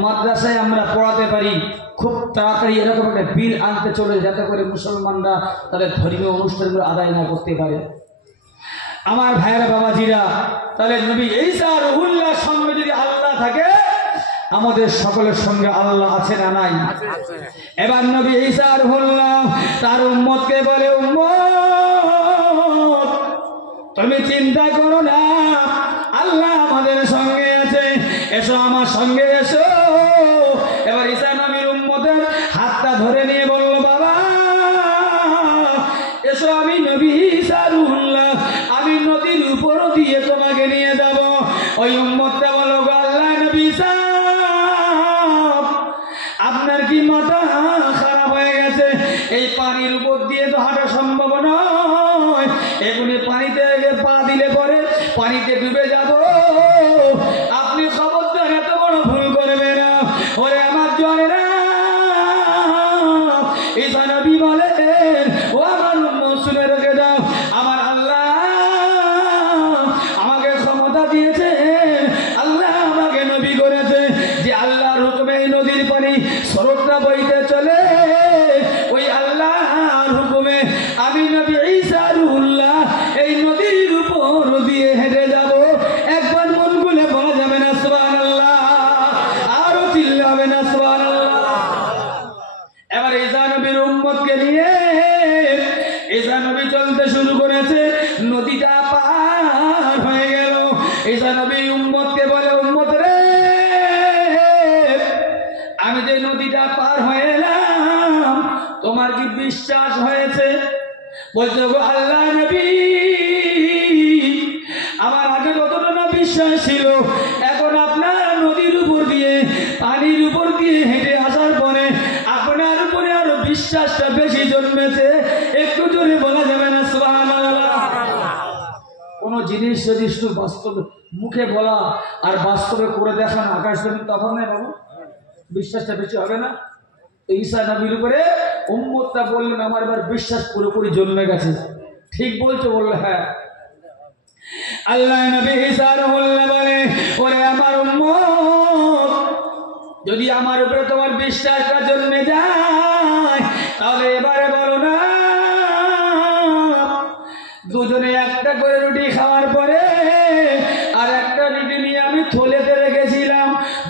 মাদ্রাসায় আমরা পড়াতে পারি। খুব তাড়াতাড়ি এরকম একটা বিল আনতে চলে যাতে করে মুসলমানরা তাদের ধর্মীয় অনুষ্ঠানগুলো আদায় না করতে পারে। আমার ভাইয়েরা বাবাজিরা, তাহলে নবী ঈসা রুহুল্লাহর সঙ্গে যদি আল্লাহ থাকে, আমাদের সকলের সঙ্গে আল্লাহ আছে না নাই? এবার নবী ঈসা রুহুল্লাহ তার উম্মতকে বলে, উম্মত তুমি চিন্তা করো না, আল্লাহ আমাদের সঙ্গে আছে, এসো আমার সঙ্গে এসো। এবার ঈসা নবীর উম্মতের হাতটা ধরে নিয়ে বলল, বাবা এসো, আমি নবী ঈসা রুহুল্লাহ, আমি নদীর উপর দিয়ে তোমাকে নিয়ে যাব। ওই উম্মতটা বলো, আল্লাহ নবী ঈসা আপনার কি মাথা খারাপ হয়ে গেছে? এই পানির উপর দিয়ে তো হাঁটা সম্ভব নয়, এগুলি পানিতে পা দিলে পরে পানিতে ডুবে যাব, আপনি খবরদার এত বড় ভুল করবে না। ওরে আমার জনেরা, ঈসা নবী বলেন, ও আমার উম্মত শুনে রেখে দাও, আমার আল্লাহ আমাকে ক্ষমতা দিয়েছেন, আল্লাহ আমাকে নবী করেছে, যে আল্লাহর হুকুমে এই নদীর পানি স্রোতটা বইতে চলে, ওই আল্লাহর হুকুমে আমি নবী ঈসা রুহুল্লাহ এই নদীর উপর দিয়ে হেঁটে যাব। একবার মন খুলে বলা যাবে না সুবহানাল্লাহ? আরো চিল্লাবে না সুবহানাল্লাহ? এবার ঈসা নবীর উম্মতকে নিয়ে ঈসা নবী চলতে শুরু করেছে, নদীটা পার হয়ে গেল। ঈসা নবী উম্মতকে বলে, উম্মত রে, আমি যে নদীটা পার হয়ে এলাম, তোমার কি বিশ্বাস হয়েছে? বলছে, গো আল্লাহ নবী, আমার আগে যতটা না বিশ্বাস ছিল, এখন আপনার নদীর উপর দিয়ে পানির উপর দিয়ে হেঁটে আসার পরে আপনার উপরে আরো বিশ্বাসটা বেশি জন্মেছে। একটু জোরে বলা যাবে না সুবহানাল্লাহ? কোন জিনিস যদি শুধু বাস্তবে মুখে বলা আর বাস্তবে করে দেখান আকাশ জমিন তখন নেই বাবু, বিশ্বাসটা বেশি হবে না? ঈসা নবীর উপরে উম্মতটা বললেন, আমার এবার বিশ্বাস পুরোপুরি জন্মে গেছে। ঠিক বলছো? বললে হ্যাঁ। আল্লাহ নবী ঈসা রুহুল্লাহ বলে, ওরে আমার উম্মত, যদি আমার উপরে তোমার বিশ্বাসটা জন্মে যায়, তাহলে এবারে বলো না, দুজনে একটা করে রুটি খাওয়ার পরে আর একটা রুটি নিয়ে আমি থলেতে রেখেছিলাম,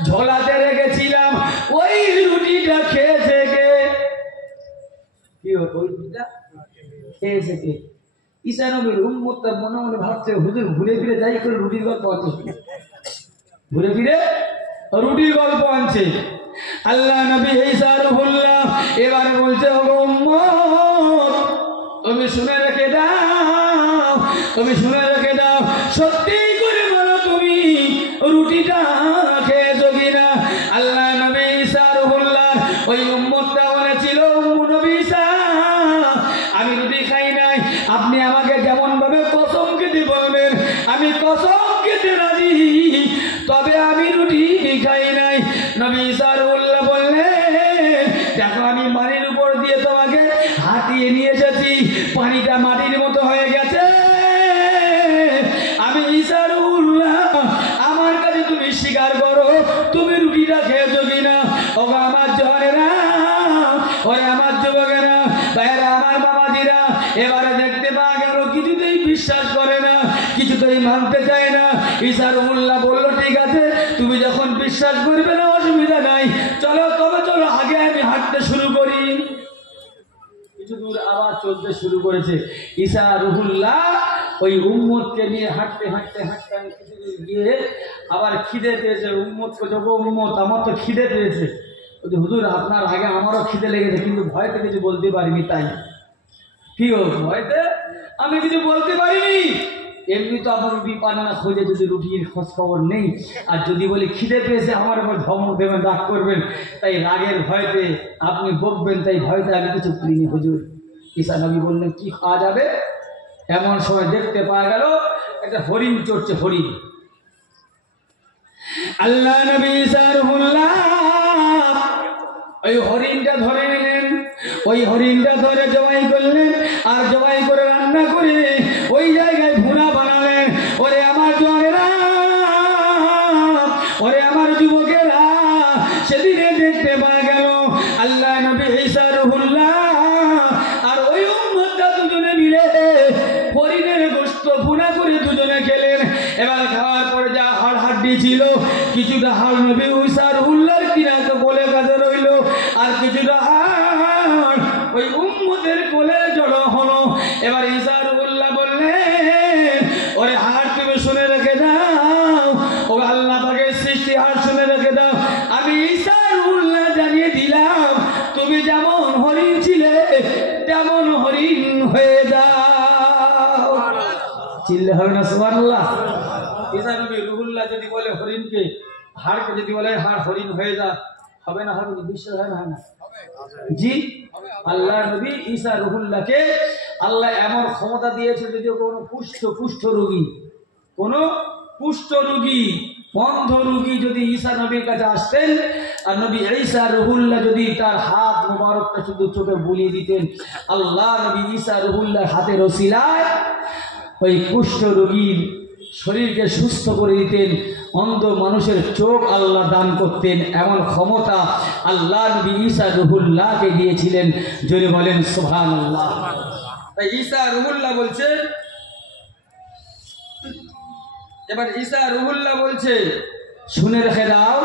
ঝোলাতে রেখেছিলাম, ওই রুটিটা খেয়েছে কে? কি ওই রুটিটা খেয়েছে কে? ঈসা নবীর উম্মতটা মনে মনে ভাবছে, হুজুর ঘুরে ফিরে যাই করে রুটির গল্প আনছে, ঘুরে ফিরে রুটির গল্প আনছে। আল্লাহ নবী ঈসা রুহুল্লাহ এবারে বলছে, ও উম্মত তুমি শুনে রেখে দাও, তুমি শুনে রেখে দাও, সত্যি করে বলো তুমি রুটিটা খেয়েছো কিনা? আল্লাহ নবী ঈসা রুহুল্লাহ ওই উম্মতটা বলেছিল, নবী ঈসা আমি রুটি খাই নাই, আপনি আমাকে যেমন ভাবে কসম খেতে বলবেন আমি কসম খেতে রাজি, তবে আমি রুটি খাই নাই। নবী ঈসা রুহুল্লাহ বললেন, দেখো আমি পানির উপর দিয়ে তোমাকে হাঁটিয়ে নিয়ে এসেছি, পানিটা মাটির মতো হয়ে গেছে, আমি ঈসা রুহুল্লাহ, আমার কাছে তুমি স্বীকার করো তুমি রুটিটা খেয়েছো কিনা? ও আমার জওয়ানেরা, ওরে আমার যুবকেরা, ভাইয়েরা, আমার বাবাজিরা, এবারে দেখতে পাওয়া গেল কিছুতেই বিশ্বাস করে না, কিছুতেই মানতে চায় না। ঈসা রুহুল্লাহ বলল, ঠিক আছে, তুমি যখন বিশ্বাস করবে না অসুবিধা নাই, চলো তবে চলো আগে আমি হাঁটতে শুরু করি। কিছু দূর আবার চলতে শুরু করেছে। ঈসা রুহুল্লাহ ওই উম্মতকে নিয়ে হাঁটতে হাঁটতে হাঁটতে কিছু দূর গিয়ে আবার খিদে পেয়েছে। উম্মতকে যখন, উম্মত আমার তো খিদে পেয়েছে, হুজুর আপনার আগে আমারও খিদে লেগেছে, কিন্তু ভয়তে কিছু বলতে পারিনি, তাই কি হোক ভয়তে আমি কিছু বলতে পারিনি। এমনি তো আমার রুটি পানা খোঁজে, যদি রুটির খোঁজ খবর নেই, আর যদি বলি খিদে পেয়েছে আমার উপর ধমক দেবেন, রাগ করবেন, তাই রাগের ভয়তে আপনি বকবেন, তাই ভয়তে আমি কিছু করিনি হুজুর। ঈসা নবী বললেন, কি খাওয়া যাবে? এমন সময় দেখতে পাওয়া গেল একটা হরিণ চড়ছে, হরিণ। আল্লাহ নবী ঈসা রুহুল্লাহ ওই হরিণটা ধরে নিলেন, ওই হরিণটা ধরে জবাই করলেন, আর জবাই করে রান্না করে ওই জায়গায় ভুনা বানালেন। ওরে আমার জওয়ানেরা, ওরে আমার যুবকেরা, সেদিনে দেখতে পাওয়া গেল আল্লাহ নবী ঈসা রুহুল্লাহ আর ওই উম্মতটা দুজনে মিলে হরিণের গোশত ভুনা করে দুজনে খেলেন। এবার খাওয়ার পরে যা হাড় হাড্ডি ছিল, কিছুটা হাড় নবী ঈসা রুহুল্লাহর কিনাকে কোলে কাঁধে রইল, আর কিছুটা হাড় ওই উম্মতের কোলে জড়ো হলো। এবার ঈসা রুহুল্লাহ বললেন, ওরে হাড় তুমি শুনে রেখে দাও, ও আল্লাহ পাকের সৃষ্টি হাড় শুনে রেখে দাও, আমি ঈসা রুহুল্লাহ জানিয়ে দিলাম তুমি যেমন হরিণ ছিলে তেমন হরিণ হয়ে যাও। চিল্লে হবে না সুবহানাল্লাহ? ঈসা নবী রুহুল্লাহ যদি বলে হরিণকে, হাড়কে যদি বলে হাড় হরিণ হয়ে যা, হবে না? হবে? বিশ্বাস হয় না? জি। আল্লাহ নবী ঈসা রুহুল্লাহকে আল্লাহ এমন ক্ষমতা দিয়েছে, যদি কোনো কুষ্ঠ রোগী, কোনো কুষ্ঠ রোগী, অন্ধ রোগী যদি ঈসা নবীর কাছে আসতেন, আর নবী ঈসা রুহুল্লাহ যদি তার হাত মুবারকটা শুধু চোখে বুলিয়ে দিতেন, আল্লাহ নবী ঈসা রুহুল্লাহর হাতের ওসিলায় ওই কুষ্ঠ রোগীর শরীরকে সুস্থ করে দিতেন, অন্ধ মানুষের চোখ আল্লাহ দান করতেন। এমন ক্ষমতা আল্লাহ নবী ঈসা রুহুল্লাহকে দিয়েছিলেন। জোরে বলেন সুবহানাল্লাহ। তাই ঈসা রুহুল্লাহ বলছে, এবার ঈসা রুহুল্লাহ বলছে, শুনে রেখে দাও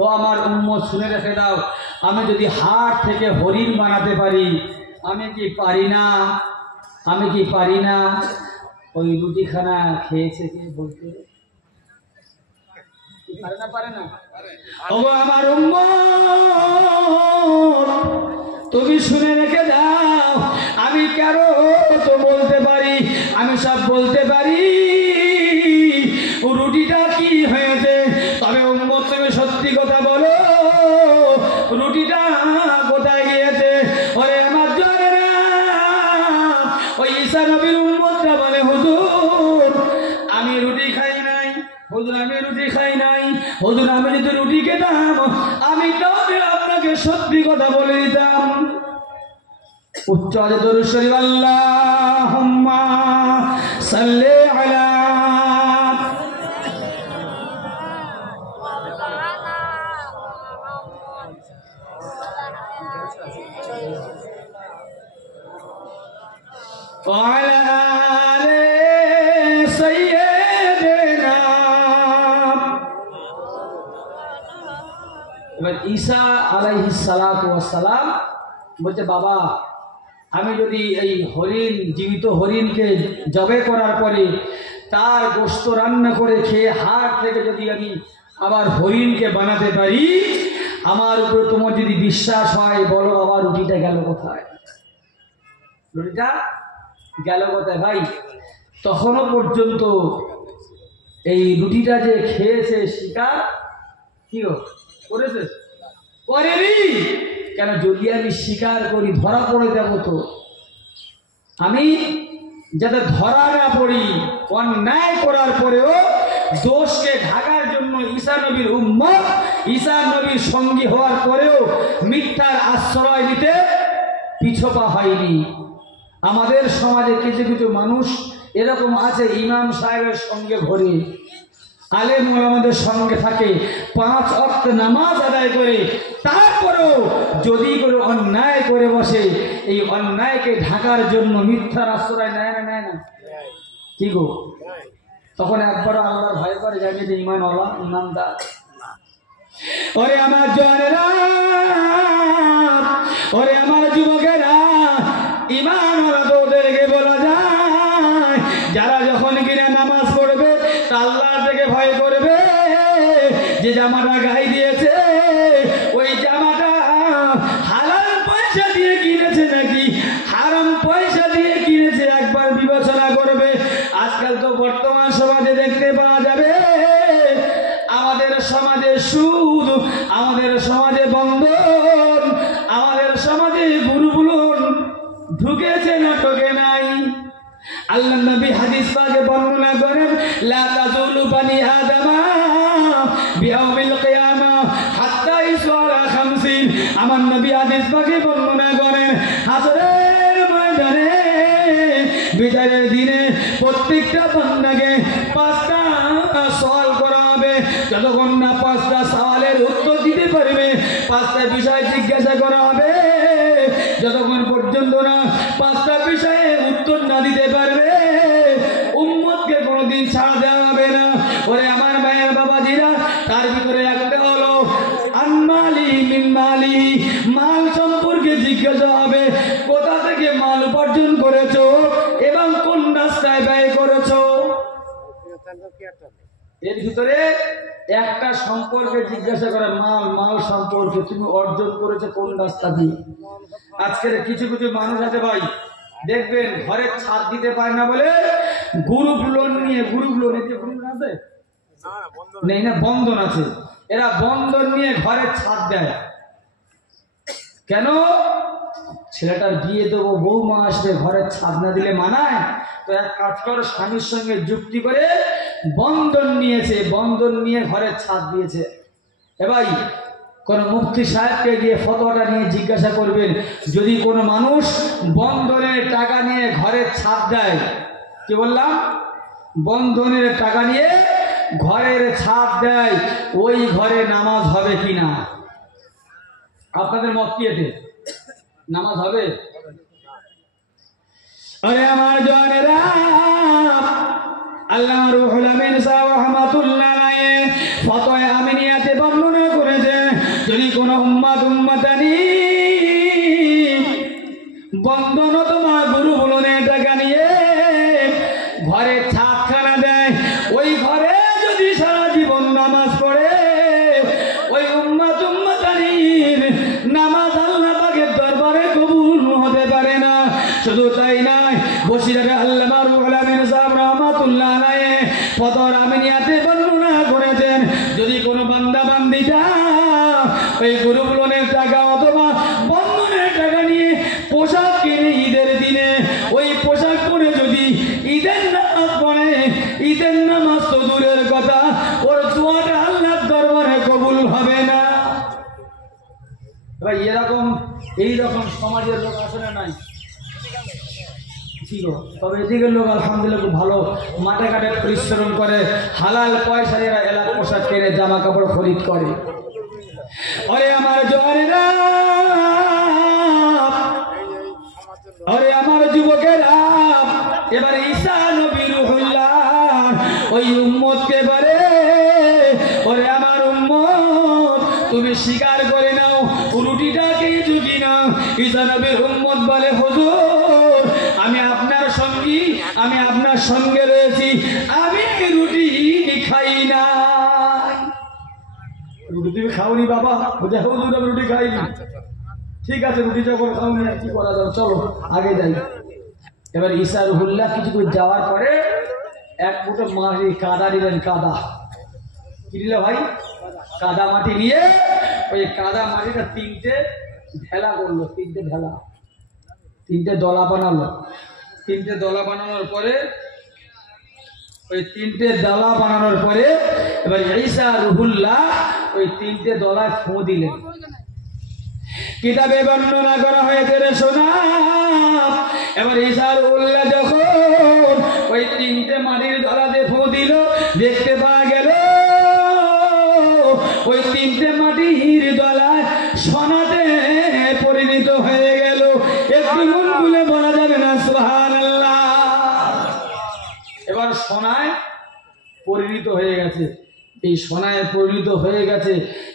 ও আমার উম্মত, শুনে রেখে দাও, আমি যদি হাড় থেকে হরিণ বানাতে পারি, আমি কি পারি না? আমি কি পারি না? ওই রুটিখানা খেয়েছে কে বলতে পারে না? পারে না? ও আমার উম্মত, তুমি শুনে রেখে দাও, আমি কেন তো বলতে পারি, আমি সব বলতে পারি। রুটিটা কি হয়েছে? তবে উম্মত তুমি সত্যি কথা বলো, রুটিটা কোথায় গিয়েছে? ওরে আমার জনেরা, ওই ঈসা নবীর উম্মতরা বলে, হুজুর আমি রুটি খাই নাই, হুজুর আমি রুটি খাই নাই, হুজুর আমি যদি রুটি খেতাম আমি তাহলে আপনাকে সত্যি কথা বলে দিতাম। উচ্চ আওয়াজে দরুদ শরীফ আল্লাহুম্মা সাল্লি আলা وعلى آل سيدنا। এবার ঈসা আলাইহিস সালাতু ওয়াস সালাম বলছে, বাবা আমি যদি এই হরিণ, জীবিত হরিণকে জবে করার পরে তার গোশত রান্না করে খেয়ে হাড় থেকে যদি আমি আবার হরিণকে বানাতে পারি, আমার উপরে তোমার যদি বিশ্বাস হয়, বলো বাবা রুটিটা গেল কোথায়? রুটিটা গেল কোথায় ভাই? তখনও পর্যন্ত এই রুটিটা যে খেয়েছে স্বীকার কি করেছে? করেনি। কেন? যদি আমি স্বীকার করি ধরা পড়ে যাব, তো আমি যাতে ধরা না পড়ি, অন্যায় করার পরেও দোষকে ঢাকার জন্য ঈসা নবীর উম্মত, ঈসা নবীর সঙ্গী হওয়ার পরেও মিথ্যার আশ্রয় দিতে পিছপা হয়নি। আমাদের সমাজে কিছু কিছু মানুষ এরকম আছে, ইমাম সাহেবের সঙ্গে ঘোরে, আলেম ওলামাদের সঙ্গে থাকে, 5 ওয়াক্ত নামাজ আদায় করে, তারপরেও যদি করে অন্যায় করে বসে, এই অন্যায়কে ঢাকার জন্য মিথ্যার আশ্রয় নেয় না? নেয় না? কি গো? তখন একবারও আল্লাহর ভয় করে, জানি যে ইমানওয়ালা, ইমানদার। ওরে আমার জওয়ানেরা, ওরে আমার যুবকেরা, ইমানওয়ালা তো ওদেরকে বলা যায় যারা যখন কিনা নামাজ পড়বে তা আল্লাহ থেকে ভয় করবে। যে জামাটা গায়ে দিয়েছে ওই জামাটা হালাল পয়সা দিয়ে কিনেছে নাকি হারাম পয়সা দিয়ে কিনেছে, একবার বিবেচনা করবে। আজকাল তো বর্তমান সমাজে দেখতে পাওয়া যাবে, আমাদের সমাজে সুদ, আমাদের সমাজে বন্ধন, আমাদের সমাজে বুলবুলন ঢুকেছে না ঢোকে নাই। আল্লাহ নবী হাদিস পাকে বর্ণনা করেন, লা তাজুলু বানি আদামা বিয়াউমিল কিয়ামা হাত্তা ইসওয়ালা 50। আমার নবী হাদিস পাকে বর্ণনা করেন, হাসরের ময়দানে বিচারের দিনে প্রত্যেকটা বান্দাকে 5টা সওয়াল করা হবে। যতক্ষণ না 5টা সওয়ালের উত্তর দিতে পারবে, 5টা বিষয় জিজ্ঞাসা করা হবে। যতক্ষণ পর্যন্ত না 5টা বিষয়ে উত্তর না দিতে পারবে, উম্মতকে কোনোদিন ছাড় দেওয়া হবে না। ওরে আমার ভাইয়ের বাবাজিরা, তার ভিতরে একটা হলো আনমালি মিন মালি, মাল সম্পর্কে জিজ্ঞাসা হবে, কোথা থেকে মাল উপার্জন করেছো এবং কোন রাস্তায় ব্যয় করেছো। এর ভিতরে একটা সম্পর্কে জিজ্ঞাসা করা, মাল সম্পর্কে তুমি অর্জন করেছো কোন রাস্তা দিয়ে। আজকের কিছু কিছু মানুষ আছে ভাই, দেখবেন ঘরের ছাদ দিতে পারে না বলে গ্রুপ লোন নিয়ে, গ্রুপ লোন আছে নেই না, বন্ধন আছে, এরা বন্ধন নিয়ে ঘরের ছাদ দেয়। কেন? ছেলেটার বিয়ে দেবো, বৌমা আসবে, ঘরের ছাদ না দিলে মানায়? তো এক কাজ করো, স্বামীর সঙ্গে যুক্তি করে বন্ধন নিয়েছে, বন্ধন নিয়ে ঘরের ছাদ দিয়েছে। এ ভাই, কোন মুফতি সাহেবকে গিয়ে ফতোয়াটা নিয়ে জিজ্ঞাসা করবেন, যদি কোনো মানুষ বন্ধনের টাকা নিয়ে ঘরের ছাদ দেয়, কি বললাম, বন্ধনের টাকা নিয়ে ঘরের ছাদ দেয়, ওই ঘরে নামাজ হবে কিনা? আপনাদের মত কি এতে? নামাজ হবে? আরে আমার জানেরা, আল্লাহ রুহুল আমিন সাহেব রাহমাতুল্লাহ আলাইহি ফতোয়া আমিনিয়াতে বর্ণনা করেছে, যদি কোনো উম্মতানি বন্ধন তোমার গুরু বলনের টাকা নিয়ে ঘরে ছাদখানা দেয়, ওই ঘরে যদি সারা জীবন নামাজ পড়ে, ওই উম্মতানির নামাজ আল্লাহ পাকের দরবারে কবুল হতে পারে না। শুধু তাই নয়, বসিরাতে আল্লামা রুহুল আমিন সাহেব রাহমাতুল্লাহ আলাইহি ফতোয়া আমিনিয়াতে বর্ণনা করেছেন, যদি কোনো বান্দা বান্দিটা ওই গুরু বলনের টাকা অথবা বন্ধনের টাকা নিয়ে পোশাক কিনে ঈদের দিনে, ওই পোশাক পরে যদি ঈদের নামাজ পড়ে, ঈদের নামাজ তো দূরের কথা, ওর দোয়াটা আল্লাহর দরবারে কবুল হবে না। ভাই, এইরকম সমাজের লোক আছে না নাই? তবে এদিকের লোক আলহামদুলিল্লাহ খুব ভালো, মাঠে ঘাটে পরিশ্রম করে, হালাল পয়সা এরা এলাকা পোশাক কেনে, জামা কাপড় খরিদ করে। ওরে আমার জওয়ানেরা, ওরে আমার যুবকেরা, এবারে ঈসা নবী রুহুল্লাহ ওই উম্মতকে বলে, ওরে আমার উম্মত, তুমি স্বীকার করে নাও রুটিটাকে ঝুঁকি নাও। ঈসা নবীর উম্মত বলে, হুজুর, আমি আপনার সঙ্গী, আমি আপনার সঙ্গে রয়েছি, আমি রুটি খাই না। রুটি তুমি খাওনি বাবা? হুজুর, আমি রুটি খাইনি। ঠিক আছে, রুটি যখন খাওনি কি করা যাবে, চলো আগে যাই। এবার ঈসা রুহুল্লাহ কিছু দূর যাওয়ার পরে এক মুঠো মাটি কাদা নিলেন, কাদা কি নিল ভাই? কাদা মাটি নিয়ে ওই কাদা মাটিটা 3টে ঢেলা করলো, 3টে ঢেলা, 3টে দলা বানালো। 3টে দলা বানানোর পরে, ওই 3টে দলা বানানোর পরে এবার ঈসা রুহুল্লাহ ওই 3টে দলায় ফু দিলেন। কিতাবে বর্ণনা করা হয়েছে রে সোনা, এবার ঈসা রুহুল্লাহ যখন ওই 3টে মাটির দলাতে ফু দিল, দেখতে পাওয়া গেল ওই 3টে মাটির দলায় সোনাতে পরিণত হয়ে গেল। একটু মন খুলে বলা যাবে না সুবহানাল্লাহ? এবার সোনায় পরিণত হয়ে গেছে, এই সোনায় পরিণত হয়ে গেছে।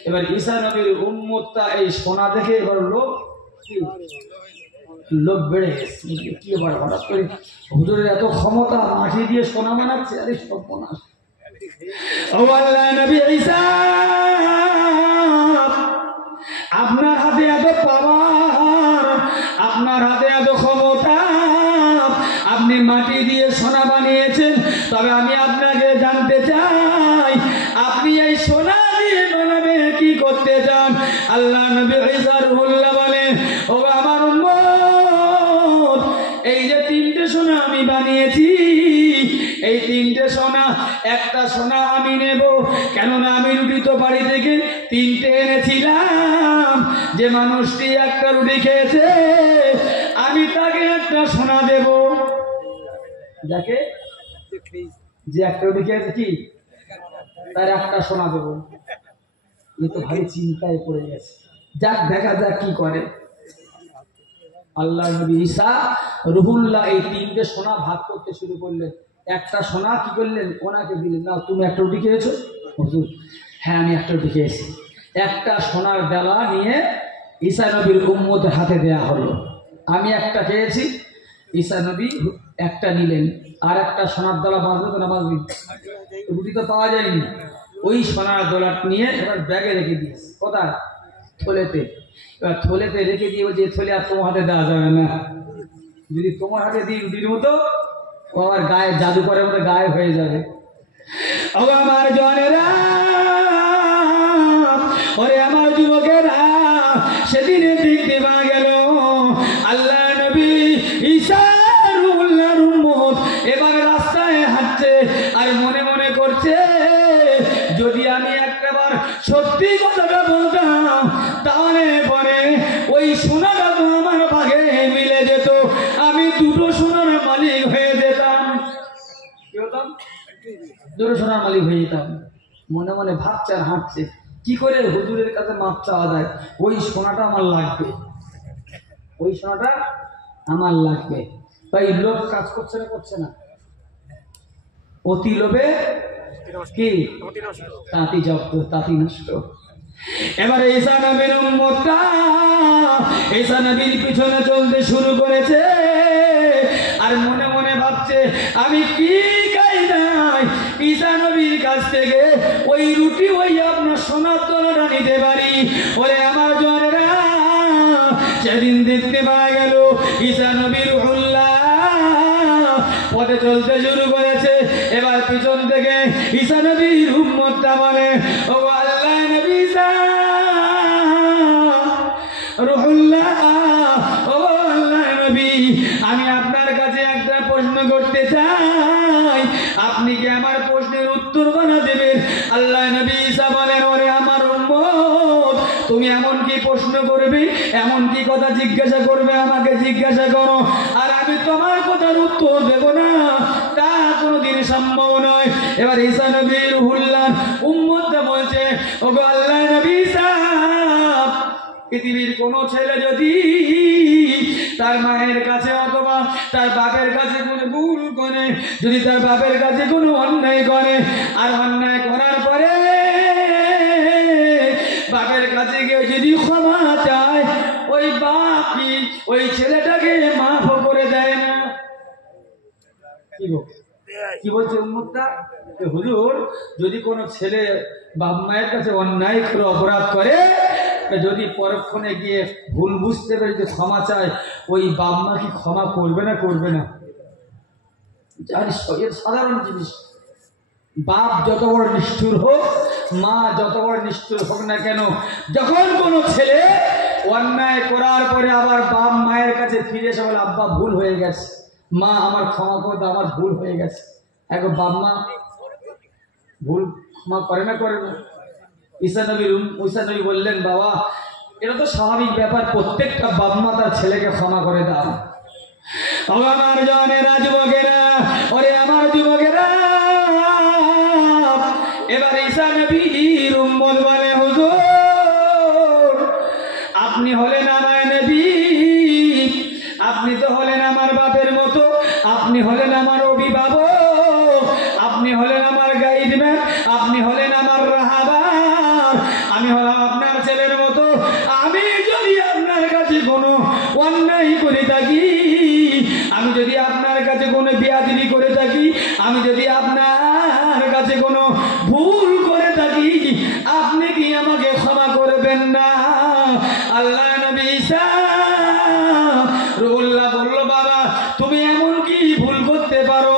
এবার ঈসা নবীর উম্মতটা এই সোনা দেখে এবার লোক বেড়ে গেছে। কি এবার হঠাৎ করে হুজুরের এত ক্ষমতা, মাটি দিয়ে সোনা বানাচ্ছে? আরে সর্বনাশ! ও আল্লাহ নবী ঈসা, আপনার হাতে এত পাওয়ার, আপনার হাতে এত ক্ষমতা, আপনি মাটি দিয়ে সোনা বানিয়েছেন, তবে আমি আপনাকে জানতে চাই, আপনি এই সোনা দিয়ে বানাবে কি করতে চান? আল্লাহ নবী ঈসা রুহুল্লাহ বলেন, ও আমার উম্মত, এই যে 3টে তিনটে সোনা আমি বানিয়েছি, এই তিনটে সোনা একটা সোনা আমি নেব, কেননা আমি রুটি তো বাড়ি থেকে তিনটে এনেছিলাম। যে মানুষটি একটা রুটি খেয়েছে আমি তাকে একটা সোনা দেব। যাকে যে একটা রুটি খেয়েছে কি তার একটা সোনা দেব। এ তো ভারী চিন্তায় পড়ে গেছে। যাক দেখা যাক কি করে। আল্লাহ নবী ঈসা রুহুল্লাহ এই তিনটে সোনা ভাগ করতে শুরু করলেন। একটা সোনা কি করলেন, ওনাকে দিলেন, না তুমি একটা রুটি খেয়েছো? হুজুর হ্যাঁ আমি একটা রুটি খেয়েছি। একটা সোনার ডালা নিয়ে ঈসা নবীর উম্মতের হাতে দেয়া হলো। আমি একটা খেয়েছি, ঈসা নবী একটা নিলেন। আর একটা সোনার ডালা বাঁধবে তো না বাঁধবে? রুটি তো পাওয়া যায়নি। ওই সোনার ডালা নিয়ে এবার ব্যাগে রেখে দিয়েছে। কোথায়? থলেতে। এবার থলেতে রেখে দিয়ে যে থলে আর তোমার হাতে দেওয়া যাবে না, যদি তোমার হাতে দিই রুটির মতো ও আমার গায়ে জাদু করার মতো গায়ে হয়ে যাবে। ও আমার জনেরা, ওরে আমার যুবকেরা, সেদিনে দেখতে পাওয়া গেল আল্লাহ নবী ঈসা রুহুল্লাহর উম্মত এবার রাস্তায় হাঁটছে আর মনে মনে করছে, যদি আমি একটাবার সত্যি কথাটা বলতাম তাহলে পরে ওই সোনাটা তো আমার ভাগে মিলে যেত, আমি দুটো সোনার মালিক হয়ে যেতাম। কি হতাম? দুটো সোনার মালিক হয়ে যেতাম। মনে মনে ভাবছে আর হাঁটছে, কি করে হুজুরের কাছে মাপ চাওয়া যায়? ওই সোনাটা আমার লাগবে, ওই সোনাটা আমার লাগবে। তাই লোভ কাজ করছে না, করছে না? অতি লোভে কি তাঁতি জব্দ, তাঁতি নষ্ট। এবারে ঈসা নবীর উম্মতটা ঈসা নবীর পিছনে চলতে শুরু করেছে আর মনে মনে ভাবছে, আমি কি কায়দায় ঈসা নবীর কাছ থেকে ওই রুটি ওই আপনার সোনার তলাটা নিতে পারি। ওরে আমার জনেরা, সেদিন দেখতে পাওয়া গেল ঈসা নবী রুহুল্লাহ পথে চলতে শুরু করেছে। এবার পিছন থেকে ঈসা নবীর উম্মতটা বলে, ও আল্লাহ নবী ঈসা রুহুল্লাহ, ও আল্লাহ নবী, আমি আপনার কাছে একটা প্রশ্ন করতে চাই, আপনি কি আমার প্রশ্নের উত্তর বানা দেবেন? আল্লাহ নবী ঈসা বলেন, ওরে আমার উম্মত, তুমি এমন কি প্রশ্ন করবে, এমন কি কথা জিজ্ঞাসা করবে, আমাকে জিজ্ঞাসা করো আর আমি তোমার কথার উত্তর দেব না, তা কোনোদিন সম্ভব নয়। এবার ঈসা নবী রুহুল্লাহ উম্মতটা বলছে, ওগো আল্লাহ নবী ঈসা, পৃথিবীর কোনো ছেলে যদি তার মায়ের কাছে অথবা তার বাপের কাছে কোনো ভুল করে, যদি তার বাপের কাছে কোনো অন্যায় করে আর অন্যায় করার পরে বাপের কাছে গিয়ে যদি ক্ষমা চায়, ওই বাপ ওই ছেলেটাকে মাফ করে দেয় না। কি বলছে উম্মতটা? হুজুর, যদি কোনো ছেলে বাপ মায়ের কাছে অন্যায় করে অপরাধ করে, যদি পরক্ষণে গিয়ে ভুল বুঝতে পারে যে ক্ষমা চায়, ওই বাপ মা কি ক্ষমা করবে না? করবে না? এর সাধারণ জিনিস। বাপ যত বড় নিষ্ঠুর হোক, মা যত বড় নিষ্ঠুর হোক না কেন, যখন কোনো ছেলে অন্যায় করার পরে আবার বাপ মায়ের কাছে ফিরে এসে বলে, আব্বা ভুল হয়ে গেছে, মা আমার ক্ষমা করে দাও, আমার ভুল হয়ে গেছে, এখন বাপ মা ভুল ক্ষমা করে না? করে না? ঈসা নবী বললেন, বাবা এটা তো স্বাভাবিক ব্যাপার, প্রত্যেকটা বাপ মা তার ছেলেকে ক্ষমা করে দাও। আমার জনেরা, যুবকেরা, ওরে আমার যুবকেরা, এবার ঈসা নবীর উম্মত বলে, হুজুর আপনি হলেন আমার নবী, আপনি তো হলেন আমার বাপের মতো, আপনি হলেন আমার অভিভাবক, আপনি হলেন আমার গাইডম্যান, আপনি হলেন আমার রাহাবার, আমি হলাম আপনার ছেলের মতো। আমি যদি আপনার কাছে কোনো অন্যায় করে থাকি, আমি যদি আপনার কাছে কোনো বেয়াদবি করে থাকি, আমি যদি আপনার কাছে কোনো ভুল করে থাকি, আপনি কি আমাকে ক্ষমা করবেন না? আল্লাহ নবী ঈসা রুহুল্লাহ বলল, বাবা তুমি এমন কি ভুল করতে পারো,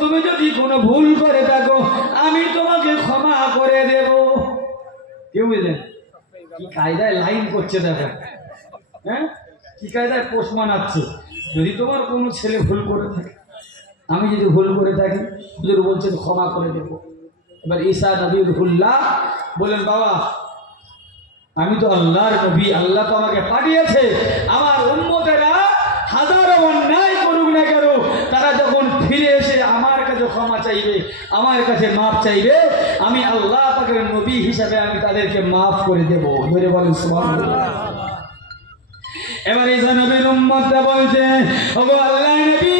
তুমি যদি কোনো ভুল করে থাকো আমি তোমাকে ক্ষমা করে দেব। কেউ বুঝলেন কি কায়দায় লাইন করছে? দেখেন, হ্যাঁ কি কায়দায় পোষ মানাচ্ছে। যদি তোমার কোনো ছেলে ভুল করে থাকে, আমি যদি ভুল করে থাকি, হুজুর বলছেন ক্ষমা করে দেব। এবার ঈসা নবীউল্লাহ বলেন, বাবা আমি তো আল্লাহর নবী, আল্লাহ তো আমাকে পাঠিয়েছে, আমার উম্মতেরা হাজারো অন্যায় করুক না কেন, তারা যখন ফিরে এসে আমার কাছে ক্ষমা চাইবে, আমার কাছে মাফ চাইবে, আমি আল্লাহ পাকের নবী হিসাবে আমি তাদেরকে মাফ করে দেব। ধরে বলেন সুবহানাল্লাহ। এবার ঈসা নবীর উম্মতরা বলছে, ওগো আল্লাহর নবী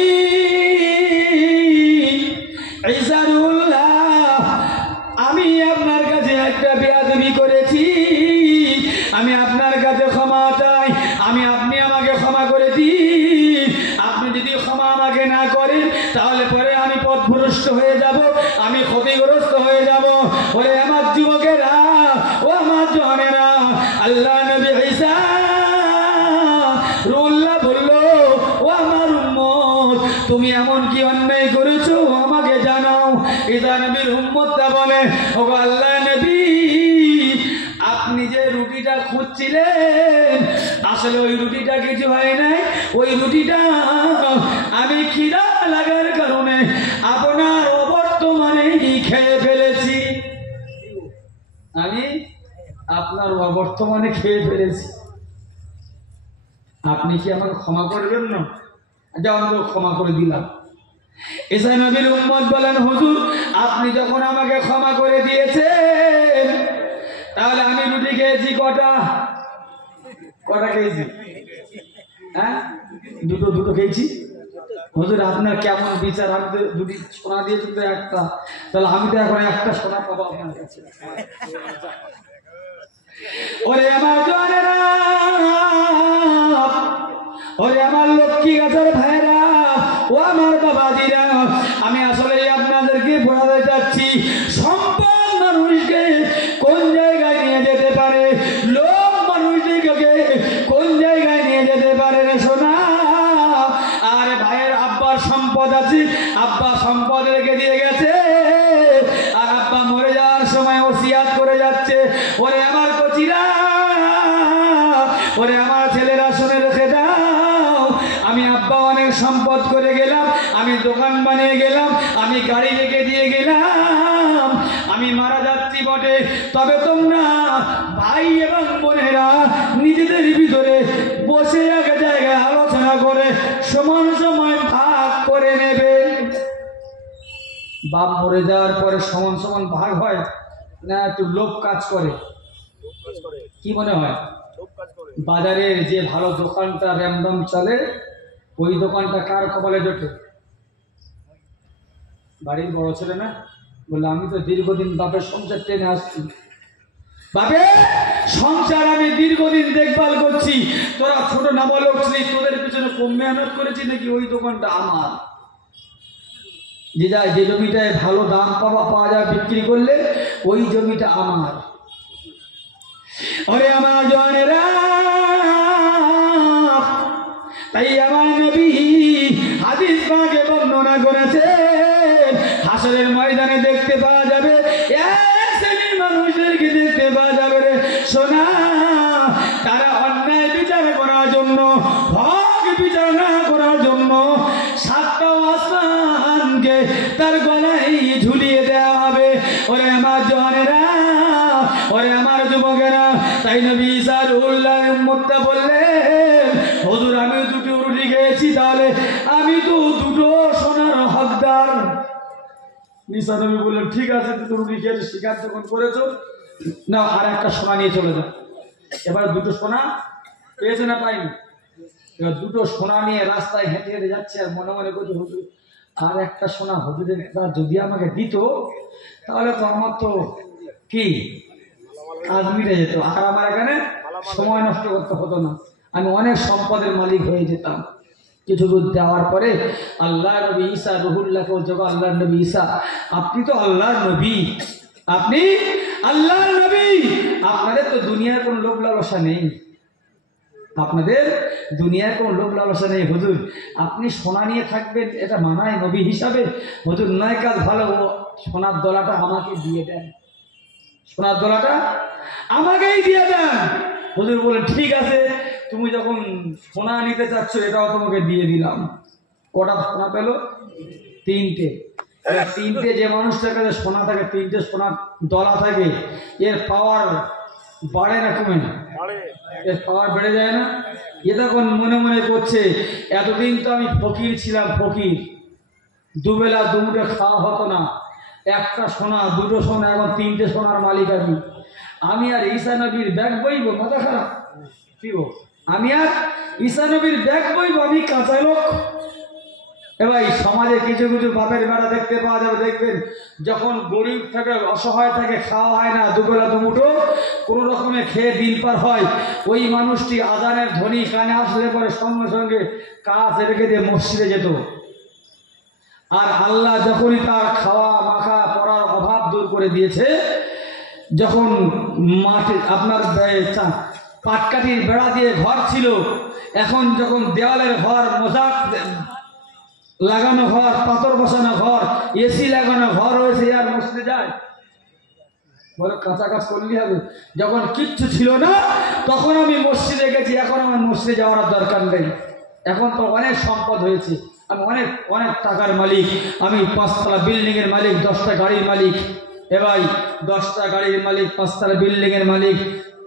ঈসা রুহুল্লাহ, আমি আপনার কাছে একটা বেয়াদবি করেছি, আমি আপনার কাছে ক্ষমা চাই, আপনি আমাকে ক্ষমা করে দিন। আপনি যদি ক্ষমা আমাকে না করেন তাহলে পরে আমি পথভ্রষ্ট হয়ে যাব, আমি ক্ষতিগ্রস্ত হয়ে যাব। ওরে আমার যুবকেরা, ও আমার জওয়ানেরা, আল্লাহ নবী ঈসা রুহুল্লাহ বলল, ও আমার উম্মত, তুমি এমন কি অন্যায় করেছো আমাকে জানাও। ঈসা নবীর উম্মতরা বলে, ও আল্লাহ নবী, আপনি যে রুটিটা খুঁজছিলেন, আসলে ওই রুটিটা কিছু হয় নাই, ওই রুটিটা আমি খিদা লাগার কারণে আপনার অবর্তমানে খেয়ে ফেলেছি, আমি আপনার অবর্তমানে খেয়ে ফেলেছি। আপনি কি আমাকে ক্ষমা করবেন না? যাও, আমি ক্ষমা করে দিলাম। ঈসা নবীর উম্মত বলেন, হুজুর আপনি যখন আমাকে ক্ষমা করে দিয়েছেন, তাহলে আমি রুটি খেয়েছি কটা খেয়েছি? হ্যাঁ, দুটো খেয়েছি। হুজুর আপনার কেমন বিচার, আমি তো দুটি সোনা দিয়েছি তো একটা, তাহলে আমি তো এখন একটা সোনা পাবো আপনার কাছে। ওরে আমার জওয়ানেরা, ওরে আমার লক্ষ্মী গাছের ভাইরা, ও আমার বাবাজিরা, আমি আসলে আপনাদেরকে বোঝাতে চাচ্ছি, সম্পদ মানুষকে কোন জায়গায় নিয়ে যেতে পারে, লোক মানুষকে কোন জায়গায় নিয়ে যেতে পারে রে সোনা। আর ভাইয়ের আব্বার সম্পদ আছে, আব্বা সম্পদ রেখে দিয়ে গেছে, আর আব্বা মরে যাওয়ার সময় ওসিয়াত করে যাচ্ছে, ওরে আমার কচিরা, ওরে আমার ছেলেরা শুনে রেখে দাও, আমি আব্বা অনেক সম্পদ করে গেলাম, আমি দোকান বানিয়ে গেলাম, আমি গাড়ি রেখে দিয়ে গেলাম, আমি মারা যাচ্ছি বটে, তবে তোমরা ভাই এবং বোনেরা নিজেদের ভিতরে বসে এক জায়গায় আলোচনা করে সমান সময় ভাগ করে নেবে। বাপ মরে যাওয়ার পরে সমান সমান ভাগ হয় না একটু লোভ কাজ করে? কি মনে হয়? বাজারের যে ভালো দোকানটা র্যামডম চলে, ওই দোকানটা কার কপালে জোটে? বাড়ির বড় ছেলে না বললে, আমি তো দীর্ঘদিন বাপের সংসার টেনে আসছি, বাপের সংসার আমি দীর্ঘদিন দেখভাল করছি, তোরা ছোট নাবালক ছিলি, তোদের পিছনে কম মেহনত করেছি নাকি ওই দোকানটা আমার? যে জমিটায় ভালো দাম পাওয়া যায় বিক্রি করলে ওই জমিটা আমার। ওরে আমার জওয়ানেরা, তাই আমার নবী হাদিস পাকে বর্ণনা করেছেন, হাসরের ময়দানে দেখতে পাওয়া যাবে এক শ্রেণীর মানুষদেরকে দেখতে পাওয়া যাবে রে সোনা, তারা অন্যায় বিচার করার জন্য, হক বিচার না করার জন্য সাতটা আসমানকে তার গলায় ঝুলিয়ে দেওয়া হবে। ওরে আমার জওয়ানেরা, ওরে আমার যুবকেরা, তাই নবী ঈসা রুহুল্লাহ উম্মতটা বললেন, হুজুর আমি দুটো রুটি খেয়েছি, তাহলে আমি তো দুটো সোনার হকদার। ঈসা নবী বললেন, ঠিক আছে, দুটো রুটি খেয়েছো, শিকার যখন করেছো, না আর একটা সোনা নিয়ে চলে যাও। এবার দুটো সোনা পেয়েছে না পাইনি? এবার দুটো সোনা নিয়ে রাস্তায় হেঁটে হেঁটে যাচ্ছে, আর মনে মনে করছে, হুজুর আর একটা সোনা হুজুরের যদি আমাকে দিত, তাহলে তো আমার তো কি কাজ মিটে যেত, আর আমার এখানে সময় নষ্ট করতে হতো না, আমি অনেক সম্পদের মালিক হয়ে যেতাম। কিছু দূর যাওয়ার পরে আল্লাহ নবী ঈসা রুহুল্লাহকে বলছে, আল্লাহ নবী ঈসা, আপনি তো আল্লাহর নবী, আপনি আল্লাহর নবী, আপনাদের তো দুনিয়ার কোনো লোভ লালসা নেই, আপনাদের দুনিয়ার কোনো লোভ লালসা নেই। হুজুর আপনি সোনা নিয়ে থাকবেন, এটা মানায় নবী হিসাবে? হুজুর নয় কাজ ভালো, সোনার দলাটা আমাকে দিয়ে দেন, সোনার দলাটা আমাকেই দিয়ে দেন। হুজুর বলেন, ঠিক আছে, তুমি যখন সোনা নিতে চাচ্ছ এটাও তোমাকে দিয়ে দিলাম। কটা সোনা পেলো? 3টে। এবার 3টে যে মানুষটার কাছে সোনা থাকে, 3টে সোনার দলা থাকে, এর পাওয়ার বাড়ে না কমে না? এর পাওয়ার বেড়ে যায় না? এ তখন মনে মনে করছে এতদিন তো আমি ফকির ছিলাম, ফকির, দুবেলা দুমুঠো খাওয়া হতো না, একটা সোনা দুটো সোনা, এখন 3টে সোনার মালিক আমি আর ঈসা নবীর ব্যাগ বইব? মাথা খারাপ কি গো? আমি আর ঈসা নবীর ব্যাগ বইব? আমি কাঁচা লোক। এবার সমাজে কিছু কিছু বাপের বেড়া দেখতে পাওয়া যাবে, দেখবেন যখন গরিব থাকে, অসহায় থাকে, খাওয়া হয় না, দুবেলা দুমুঠো কোনো রকমে খেয়ে দিন পার হয়, ওই মানুষটি আজানের ধ্বনি কানে আসলে পরে সঙ্গে সঙ্গে কাজ রেখে দিয়ে মসজিদে যেত। আর আল্লাহ যখনই তার খাওয়া মাখা পড়ার অভাব দূর করে দিয়েছে, যখন মাটি আপনার পাটকাঠির বেড়া দিয়ে ঘর ছিল, এখন যখন দেওয়ালের ঘর, মোজাক লাগানো ঘর, পাথর বসানো ঘর, এসি লাগানো ঘর হয়েছে, আর মসজিদে যায়? বলো কাঁচা কাজ করলে হবে? যখন কিচ্ছু ছিল না তখন আমি মসজিদে গেছি, এখন আমার মসজিদে যাওয়ার দরকার নেই। এখন তো অনেক সম্পদ হয়েছে, আমি অনেক অনেক টাকার মালিক, আমি 5তলা বিল্ডিংয়ের মালিক, 10টা গাড়ির মালিক। এ ভাই, 10টা গাড়ির মালিক, 5তলা বিল্ডিংয়ের মালিক,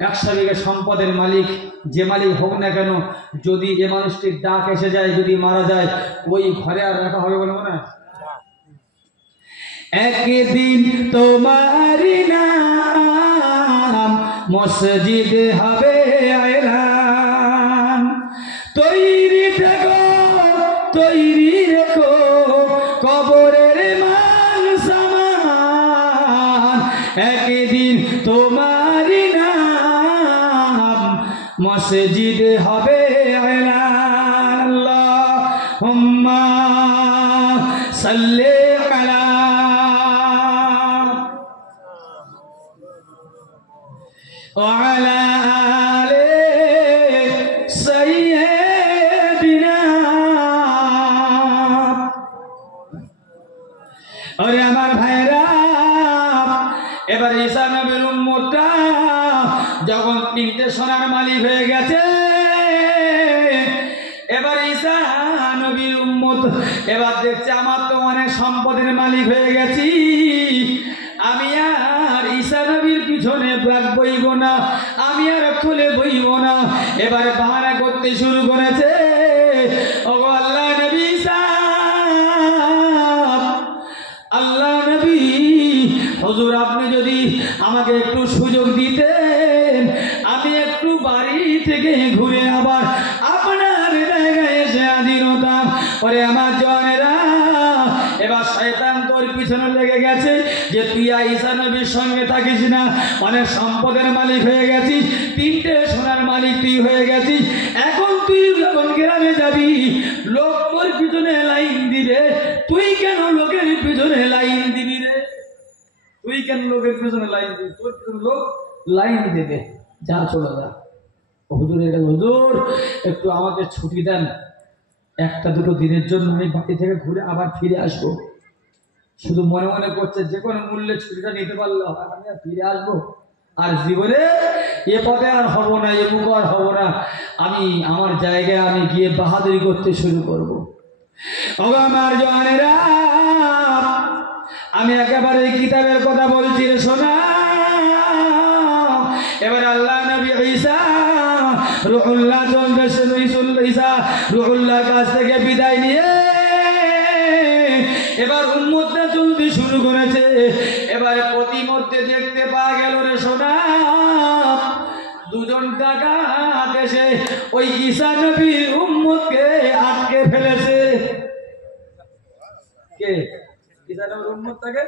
100 বিঘা সম্পদের মালিক, যে মালিক হোক না কেন, যদি এ মানুষটির ডাক এসে যায়, যদি মারা যায়, ওই ঘরে আর রাখা হবে বলে মনে হয়? একদিন তোমার নাম মসজিদে হবে আয়লান, তৈরি থেকো, তৈরি রেখো কবরের মান সামান। একদিন তোমার নাম মসজিদে হবে আয়লান। আল্লাহুম্মা সাল্লি আলা وعلى آل سيدنا। और আমার ভাইরা, এবার ঈসা নবীর উম্মতটা যখন 3টে সোনার মালিক হয়ে গেছে, এবার ঈসা নবীর উম্মত এবার দেখছে আমার তো অনেক সম্পদের মালিক হয়ে গেছি, আমি আর ঈসা নবীর পিছনে ব্যাগ বইব না, আমি আর খুলে বইব না। এবারে বাহানা করতে শুরু করেছে, ওগো আল্লাহ নবী ঈসা, আল্লাহ নবী হুজুর, আপনি যদি আমাকে একটু সুযোগ দিতেন, আমি একটু বাড়ি থেকে ঘুরে আবার আপনার জায়গায় এসে হাজির হতাম। ওরে আমার জওয়ানেরা, এবার শয়তান তোর পিছনে লেগে গেছে যে তুই ঈসা নবীর সঙ্গে থাকিস না, অনেক সম্পদের মালিক হয়ে গেছিস, 3টে সোনার মালিক তুই হয়ে গেছিস, এখন তুই যখন গ্রামে যাবি লোক তোর পিছনে লাইন দিবে, তুই কেন লোকের পিছনে লাইন দিবি রে? তুই কেন লোকের পিছনে লাইন দিবি? তোর পিছনে লোক লাইন দেবে, যা চলে যা। হুজুর, এটা হুজুর একটু আমাকে ছুটি দেন, 1-2 দিনের জন্য আমি বাড়ি থেকে ঘুরে আবার ফিরে আসবো। শুধু মনে মনে করছে যে কোনো মূল্যে ছুটিটা নিতে পারলে আমি আর ফিরে আসবো, আর জীবনে এ পথে আর হবো না, এ মুখ আর হবো না, আমি আমার জায়গায় আমি গিয়ে বাহাদুরি করতে শুরু করবো। আমার জওয়ানেরা, আমি একেবারে কিতাবের কথা বলছি রে শোনা। এবার আল্লাহ নবী ঈসা রুহুল্লাহ ঈসা রুহুল্লাহর কাছ থেকে বিদায় নিয়ে এবার উম্মতটা চলতে শুরু করেছে। এবারে প্রতিমধ্যে দেখতে পাওয়া গেল রে সোনা, 2জন ডাকাত এসে ওই ঈসা নবীর উম্মতকে আটকে ফেলেছে। কে? ঈসা নবীর উম্মতটাকে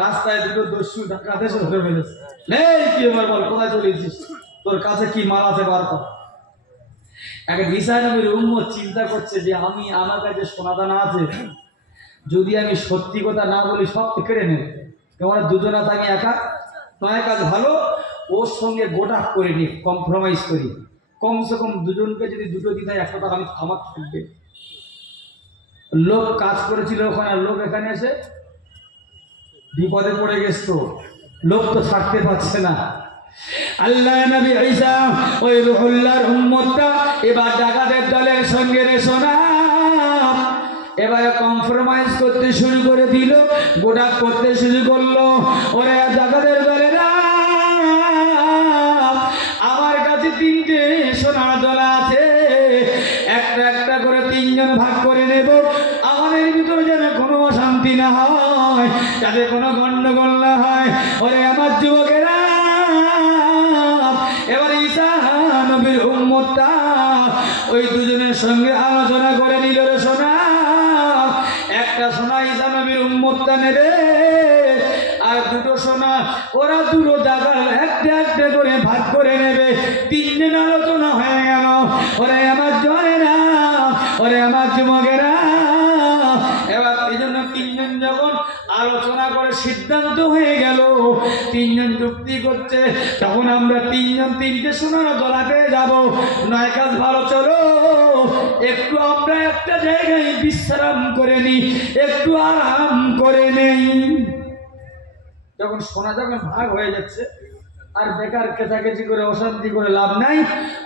রাস্তায় 2 দস্যু ডাকাত এসে ধরে ফেলেছে। এই কি এবার বল, কোথায় চলেছিস? তোর কাছে কি মাল আছে বার কর। এখন ঈসা নবীর উম্মত চিন্তা করছে যে আমার কাছে সোনাদানা আছে, যদি আমি সত্যি কথা না বলি সব কেড়ে নেবে, কেমন 2জনা থাকি একা নয়, কাজ ভালো ওর সঙ্গে গোটা করে নি, কম্প্রোমাইজ করি, কমসে কম 2জনকে যদি 2টো দিতে হয় 100 টাকা আমি আমার থাকবে। লোক কাজ করেছিল ওখানে, লোক এখানে এসে বিপদে পড়ে গেছে, তো লোক তো ছাড়তে পারছে না। আল্লাহ নবী ঈসা ওই রুহুল্লাহর উম্মতটা এবার ডাকাতের দলের সঙ্গে রে শোনা এবারে কম্প্রোমাইজ করতে শুরু করে দিল, গোটা করতে শুরু করলো। ওরে ডাকাতের দলেরা, আমার কাছে 3টে সোনার দলা আছে, একটা একটা করে 3 জন ভাগ করে নেব, আমাদের ভিতরে যেন কোনো অশান্তি না হয়, যাতে কোনো গন্ডগোল না হয়। ওরে আমার যুবকেরা, এবার ঈসা নবীর উম্মতটা ওই দুজনের সঙ্গে আলোচনা করে নিল রে সোনা। একটা সোনা ঈসা নবীর উম্মতটা নেবে, আর 2টো সোনা ওরা 2 ডাকাত একটা একটা করে ভাগ করে নেবে। 3 দিন আলোচনা হয়ে গেল। ওরে আমার জয়েরা, ওরে আমার যুবকেরা, এবার এই জন্য 3 জন যখন আলোচনা করে সিদ্ধান্ত হয়ে গেল, 3 জন যুক্তি করছে, তখন আমরা 3 জন 3টে সোনার দলা পেয়ে যাবো। নয় কাজ ভালো, চলো একটু আমরা একটা জায়গায় বিশ্রাম করে নিই, একটু আরাম করে নেই। যখন সোনা যখন ভাগ হয়ে যাচ্ছে, আর বেকার কেচাকেচি করে অশান্তি করে লাভ নাই,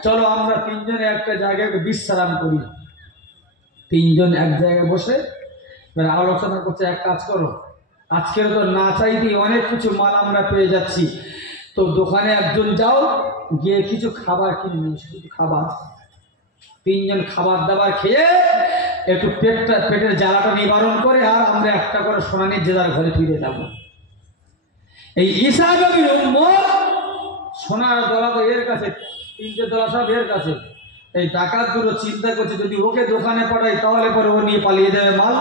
চলো আমরা 3 জনে একটা জায়গায় বিশ্রাম করি। 3 জন এক জায়গায় বসে আলোচনা করছে, এক কাজ করো, আজকের তো না চাইতেই অনেক কিছু মাল আমরা পেয়ে যাচ্ছি, তো দোকানে একজন যাও, গিয়ে কিছু খাবার কিনে নিয়ে এসো, কিছু খাবার। 3 জন খাবার দাবার খেয়ে একটু পেটের জ্বালাটা নিবারণ করে, আর আমরা একটা করে সোনা নিয়ে যে যার ঘরে ফিরে যাব। এই ঈসা নবীর উম্মত সোনার দলা তো এর কাছে, 3টে দলা সব এর কাছে। এই ডাকাত দুটো চিন্তা করছে, যদি ওকে দোকানে পাঠাই তাহলে পরে ও নিয়ে পালিয়ে যাবে মাল।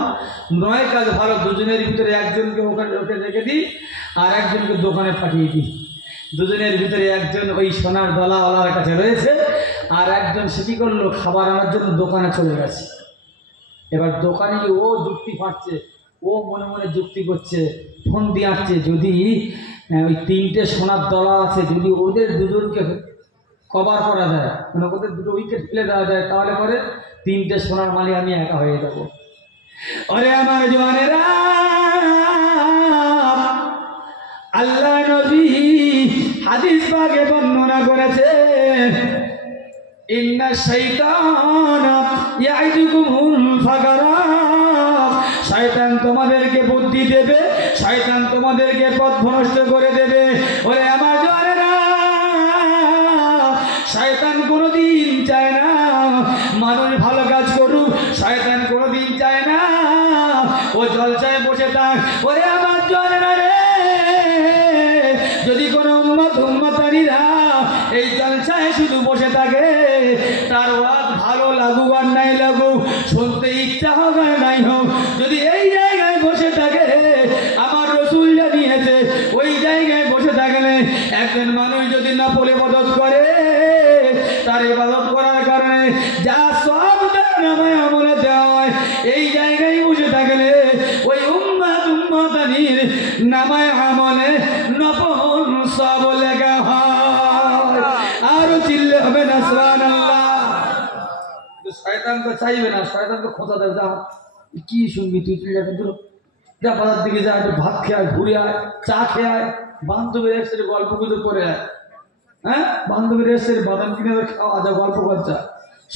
নয় কাজ ভালো, দুজনের ভিতরে একজনকে ওকে রেখে দিই, আর একজনকে দোকানে পাঠিয়ে দিই। দুজনের ভিতরে একজন ওই সোনার দলাওয়ালার কাছে রয়েছে, আর একজন সে কি করলো, খাবার আনার জন্য দোকানে চলে গেছে। এবার দোকানে গিয়ে ও যুক্তি ফাটছে, ও মনে মনে যুক্তি করছে, ফোন দিয়ে আসছে, যদি ওই 3টে সোনার দলা আছে, যদি ওদের দুজনকে কভার করা যায়, মানে ওদের 2টো উইকেট ফেলে দেওয়া যায়, তাহলে পরে 3টে সোনার মালিক আমি একা হয়ে যাব। আরে আমার জওয়ানেরা, আল্লাহ নবী হাদিস পাকে বর্ণনা করেছে, ইন্না শাইতানা ইয়াইদুকুমুল ফাকরা, শয়তান তোমাদেরকে বুদ্ধি দেবে, শয়তান তোমাদেরকে পথভ্রষ্ট করে দেবে। ওরে আমার জওয়ানেরা, শয়তান কোনোদিন চায় না মানুষ ভালো কাজ করুক, শয়তান কোনোদিন চায় না ও জলসায় বসে থাক। ওরে আমার জওয়ানেরা রে, যদি কোনো উম্মতানিরা এই জলসায় শুধু বসে থাকে, তার ওয়াজ ভালো লাগুক আর নাই লাগুক, শুনতে ইচ্ছা হোক আর নাই হোক, যদি এই জায়গায় বসে থাকে, আমার রসুল জানিয়েছে ওই জায়গায় বসে থাকলে একজন মানুষ যদি নফল ইবাদত করে, তার ইবাদত করার কারণে যা সব তার নামায় আমলে দেওয়া হয়, এই জায়গায় বসে থাকলে ওই উম্মতানির নামায় আমলে নফল সব লেখা হয়। আরো চিল্লে হবে না সুবহানাল্লাহ। শয়তান তো চাইবে না, শয়তান তো খোঁচা দেবে, যা কি শুনবি তুই, যা বাজার দিকে যা, একটু ভাত খেয়ে আয়, ঘুরে আয়, চা খেয়ে আয়, বান্ধবীর এসে গল্প গুজব করে আয়, হ্যাঁ বান্ধবীর এসে বাদাম কিনে খাওয়া যা, গল্প করছা।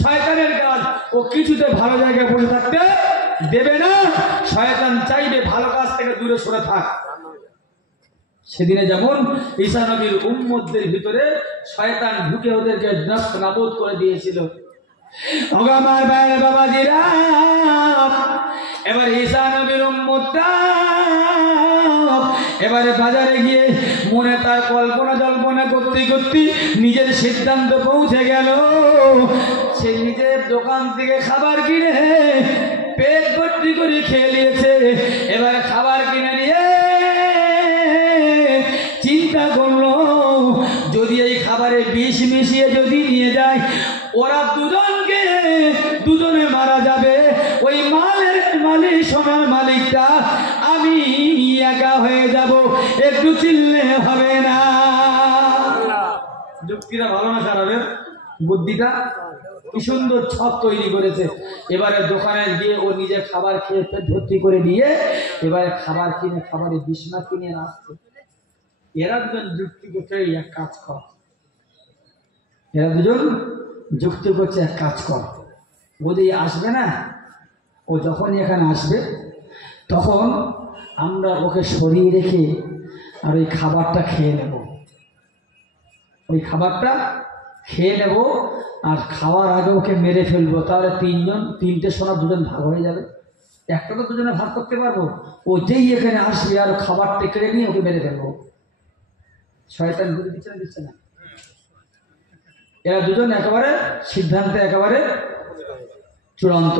শয়তানের কাজ, ও কিছুতে ভালো জায়গায় বসে থাকতে দেবে না। শয়তান চাইবে ভালো কাজ থেকে দূরে সরে থাক। সেদিনে যেমন ঈসা নবীর উম্মতদের ভিতরে শয়তান ঢুকে ওদেরকে নষ্ট নাবুদ করে দিয়েছিল। আমার ভাইয়ের বাবাজিরা, এবার ঈসা নবীর উম্মতটা এবারে বাজারে গিয়ে মনে তার কল্পনা জল্পনা করতে করতে নিজের সিদ্ধান্ত পৌঁছে গেল। সে নিজের দোকান থেকে খাবার কিনে পেট ভর্তি করে খেয়ে নিয়েছে। এবার খাবার কিনে নিয়ে চিন্তা করলো, যদি এই খাবারে বিষ মিশিয়ে যদি নিয়ে যায়, ওরা দুজনে মারা যাবে। ওই মালিক সোনার মালিকটা আমি একা হয়ে যাব, একটু চিল্লে হবে না। যুক্তিটা ভালো না খারাপের? বুদ্ধিটা কি সুন্দর ছক তৈরি করেছে। এবারে দোকানে গিয়ে ও নিজে খাবার খেয়ে পেট ভর্তি করে নিয়ে এবারে খাবার কিনে, খাবারে বিষ না কিনে আসছে। এরা দুজন যুক্তি করছে এক কাজ কর, এরা দুজন যুক্তি করছে এক কাজ কর, ও যে আসবে না, ও যখনই এখানে আসবে তখন আমরা ওকে সরিয়ে রেখে আর ওই খাবারটা খেয়ে নেব, ওই খাবারটা খেয়ে নেব আর খাওয়ার আগে ওকে মেরে ফেলবো। তাহলে তিনটে সোনা দুজন ভাগ হয়ে যাবে, একটা তো দুজনে ভাগ করতে পারবো। ও যেই এখানে আসবে আর খাবারটা কেড়ে নিয়ে ওকে মেরে ফেলবো। শয়তান বুদ্ধি দিচ্ছে না? এরা দুজন একেবারে সিদ্ধান্তে একেবারে চূড়ান্ত।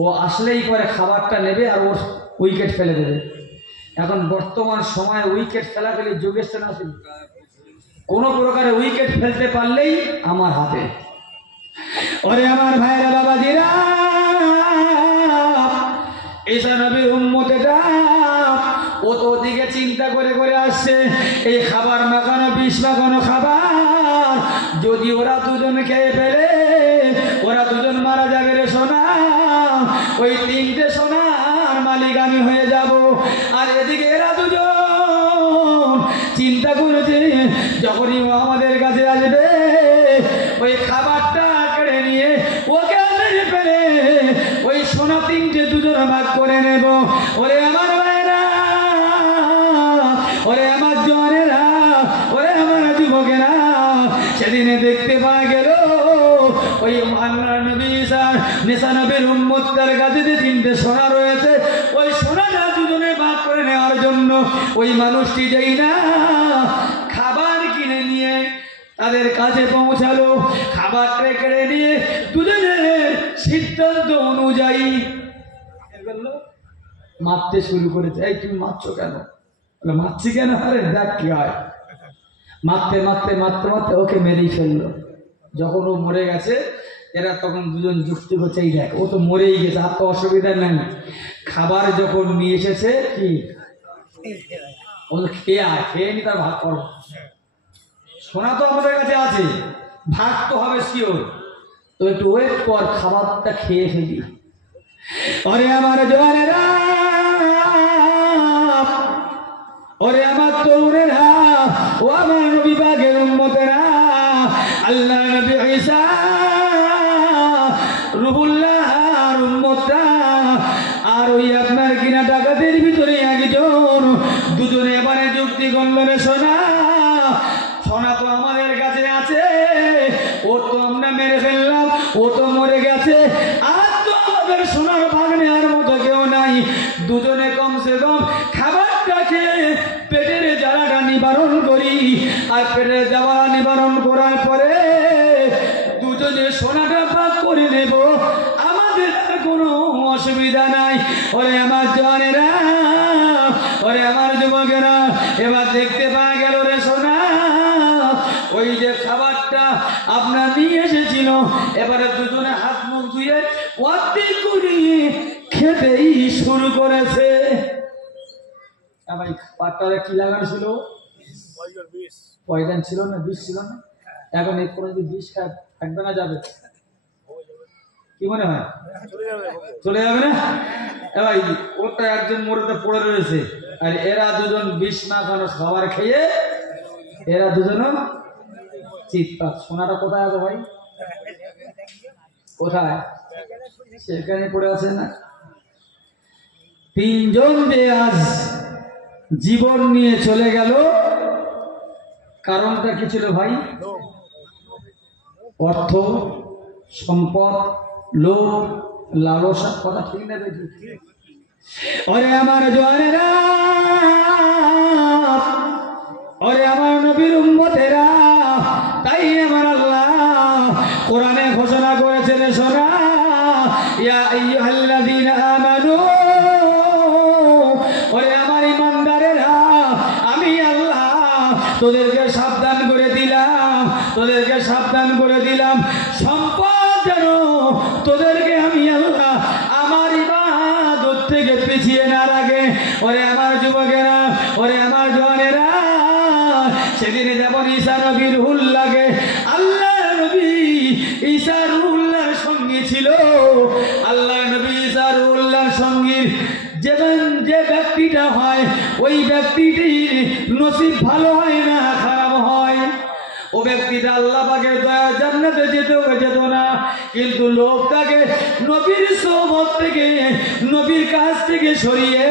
ও আসলেই পরে খাবারটা নেবে আর ওর উইকেট ফেলে দেবে। এখন বর্তমান সময়ে উইকেট ফেলা ফেলে যোগ এসছে না, কোনো প্রকারে উইকেট ফেলতে পারলেই আমার হাতে। ওরে আমার ভাইরা বাবাজিরা, ঈসা নবীর উম্মতেরা ও তো ওদিকে চিন্তা করে করে আসছে, এই খাবার মাখানো বিষ মাখানো খাবার যদি ওরা দুজন খেয়ে ফেলে, ওরা দুজন মারা যাবে রে সোনা, ওই তিনটে সোনার মালিক আমি হয়ে যাব। আর এদিকে এরা দুজন চিন্তা করেছে যখনই ও আমাদের কাছে আসবে ওই খাবারটা কেড়ে নিয়ে ওকে মেরে ফেলে ওই সোনা তিনটে দুজন ভাগ করে নেব। ওরে আমার ভাইরা, ওরে আমার জওয়ানেরা, ওরে আমার যুবকেরা, সেদিনে দেখতে পাওয়া গেল ওই আল্লাহর নবী ঈসা নবীর উম্মতদের কাছে যে তিনটে সোনা রয়েছে, ওই সোনাটা দুজনে ভাগ করে নেওয়ার জন্য ওই মানুষটি যেই না খাবার কিনে নিয়ে তাদের কাছে পৌঁছালো, খাবারটা কেড়ে নিয়ে দুজনের সিদ্ধান্ত অনুযায়ী মারতে শুরু করেছে। এই তুমি মারছো কেন? মারছি কেন? আরে দেখ কি হয়। মারতে মারতে মারতে মারতে ওকে মেরেই ফেললো। যখন ও মরে গেছে এরা তখন দুজন যুক্তি করছে, এই দেখ ও তো মরেই গেছে, আর তো অসুবিধা নাই, খাবার যখন নিয়ে এসেছে কি ও তো খেয়ে নি, তার ভাগ করো। সোনা তো আমাদের কাছে আছে, ভাগ তো হবে শিওর, তো একটু ওয়েট কর, খাবারটা খেয়ে ফেলি। ওরে আমার জওয়ানেরা, ওরে আমার তরুণেরা, ও আমার নবী পাকের উম্মতেরা, আল্লাহ নবী ঈসা রুহুল্লাহর উম্মতরা আর ওই আপনার কিনা ডাকাতের ভিতরে একজন দুজনে এবারে যুক্তি করলো রে সোনা, সোনা তো আমাদের কাছে আছে, ও তো আমরা মেরে ফেললাম, ও তো মরে গেছে, আর তো আমাদের সোনার ভাগ নেওয়ার মতো কেউ নাই। দুজনে কমসে কম খাবারটা খেয়ে পেটের জ্বালাটা নিবারণ করি, আর পেটের জ্বালা নিবারণ করার পরে দুজনে সোনাটা ভাগ করে নেব, আমাদের আর কোনো অসুবিধা নাই। ওরে আমার জওয়ানেরা, ওরে আমার যুবকেরা, এবার দেখতে পাওয়া গেল রে সোনা, ওই যে খাবারটা আপনার নিয়ে এসেছিল, এবারে দুজনে হাত মুখ ধুয়ে অর্ধেক করিয়ে খেতেই শুরু করেছে। খাবারটা কি লাগানো ছিল? পয়জন ছিল না, বিষ ছিল না। এখন এই কোনো যদি বিষ খায় থাকবে না, যাবে? কি মনে হয় চলে যাবে না? এবার ওটা একজন মোড়তে পড়ে রয়েছে, আর এরা দুজন বিষ মাখানো খাবার খেয়ে এরা দুজনও চিৎকার। সোনাটা কোথায় আছে ভাই? কোথায়? সেখানে পড়ে আছে না? তিনজন যে আজ জীবন নিয়ে চলে গেল, কারণটা কি ছিল ভাই? অর্থ, সম্পদ, লোভ, লালসা। কথা ঠিক না দেখি? ওরে আমার জওয়ানেরা, ওরে আমার নবীর উম্মতেরা, তাই আমার আল্লাহ কোরআনে ঘোষণা করেছেন, শোনা, ইয়া আইয়ুহাল্লাযীনা আমানু, ওরে আমার ঈমানদারেরা, আমি আল্লাহ তোদেরকে সাবধান করে দিলাম, তোদেরকে সাবধান করে দিলাম, সম্পদ যেন তোদেরকে আমি আল্লাহ আমার ইবাদত থেকে পিছিয়ে না রাখে। ওরে আমার যুবকেরা, ওরে আমার জওয়ানেরা, সেদিনে যেমন ঈসা নবীর রুহুল্লাহকে আল্লাহ নবী ঈসা রুহুল্লাহর সঙ্গে ছিল, আল্লাহ নবী ঈসা রুহুল্লাহর সঙ্গীর যে ব্যক্তিটা হয় ওই ব্যক্তিটির নসিব ভালো হয় না, খারাপ হয়। ও ব্যক্তিটা আল্লাহ পাকের দয়া জান্নাতে যেত না, কিন্তু লোকটাকে নবীর সোহবত থেকে, নবীর কাছ থেকে সরিয়ে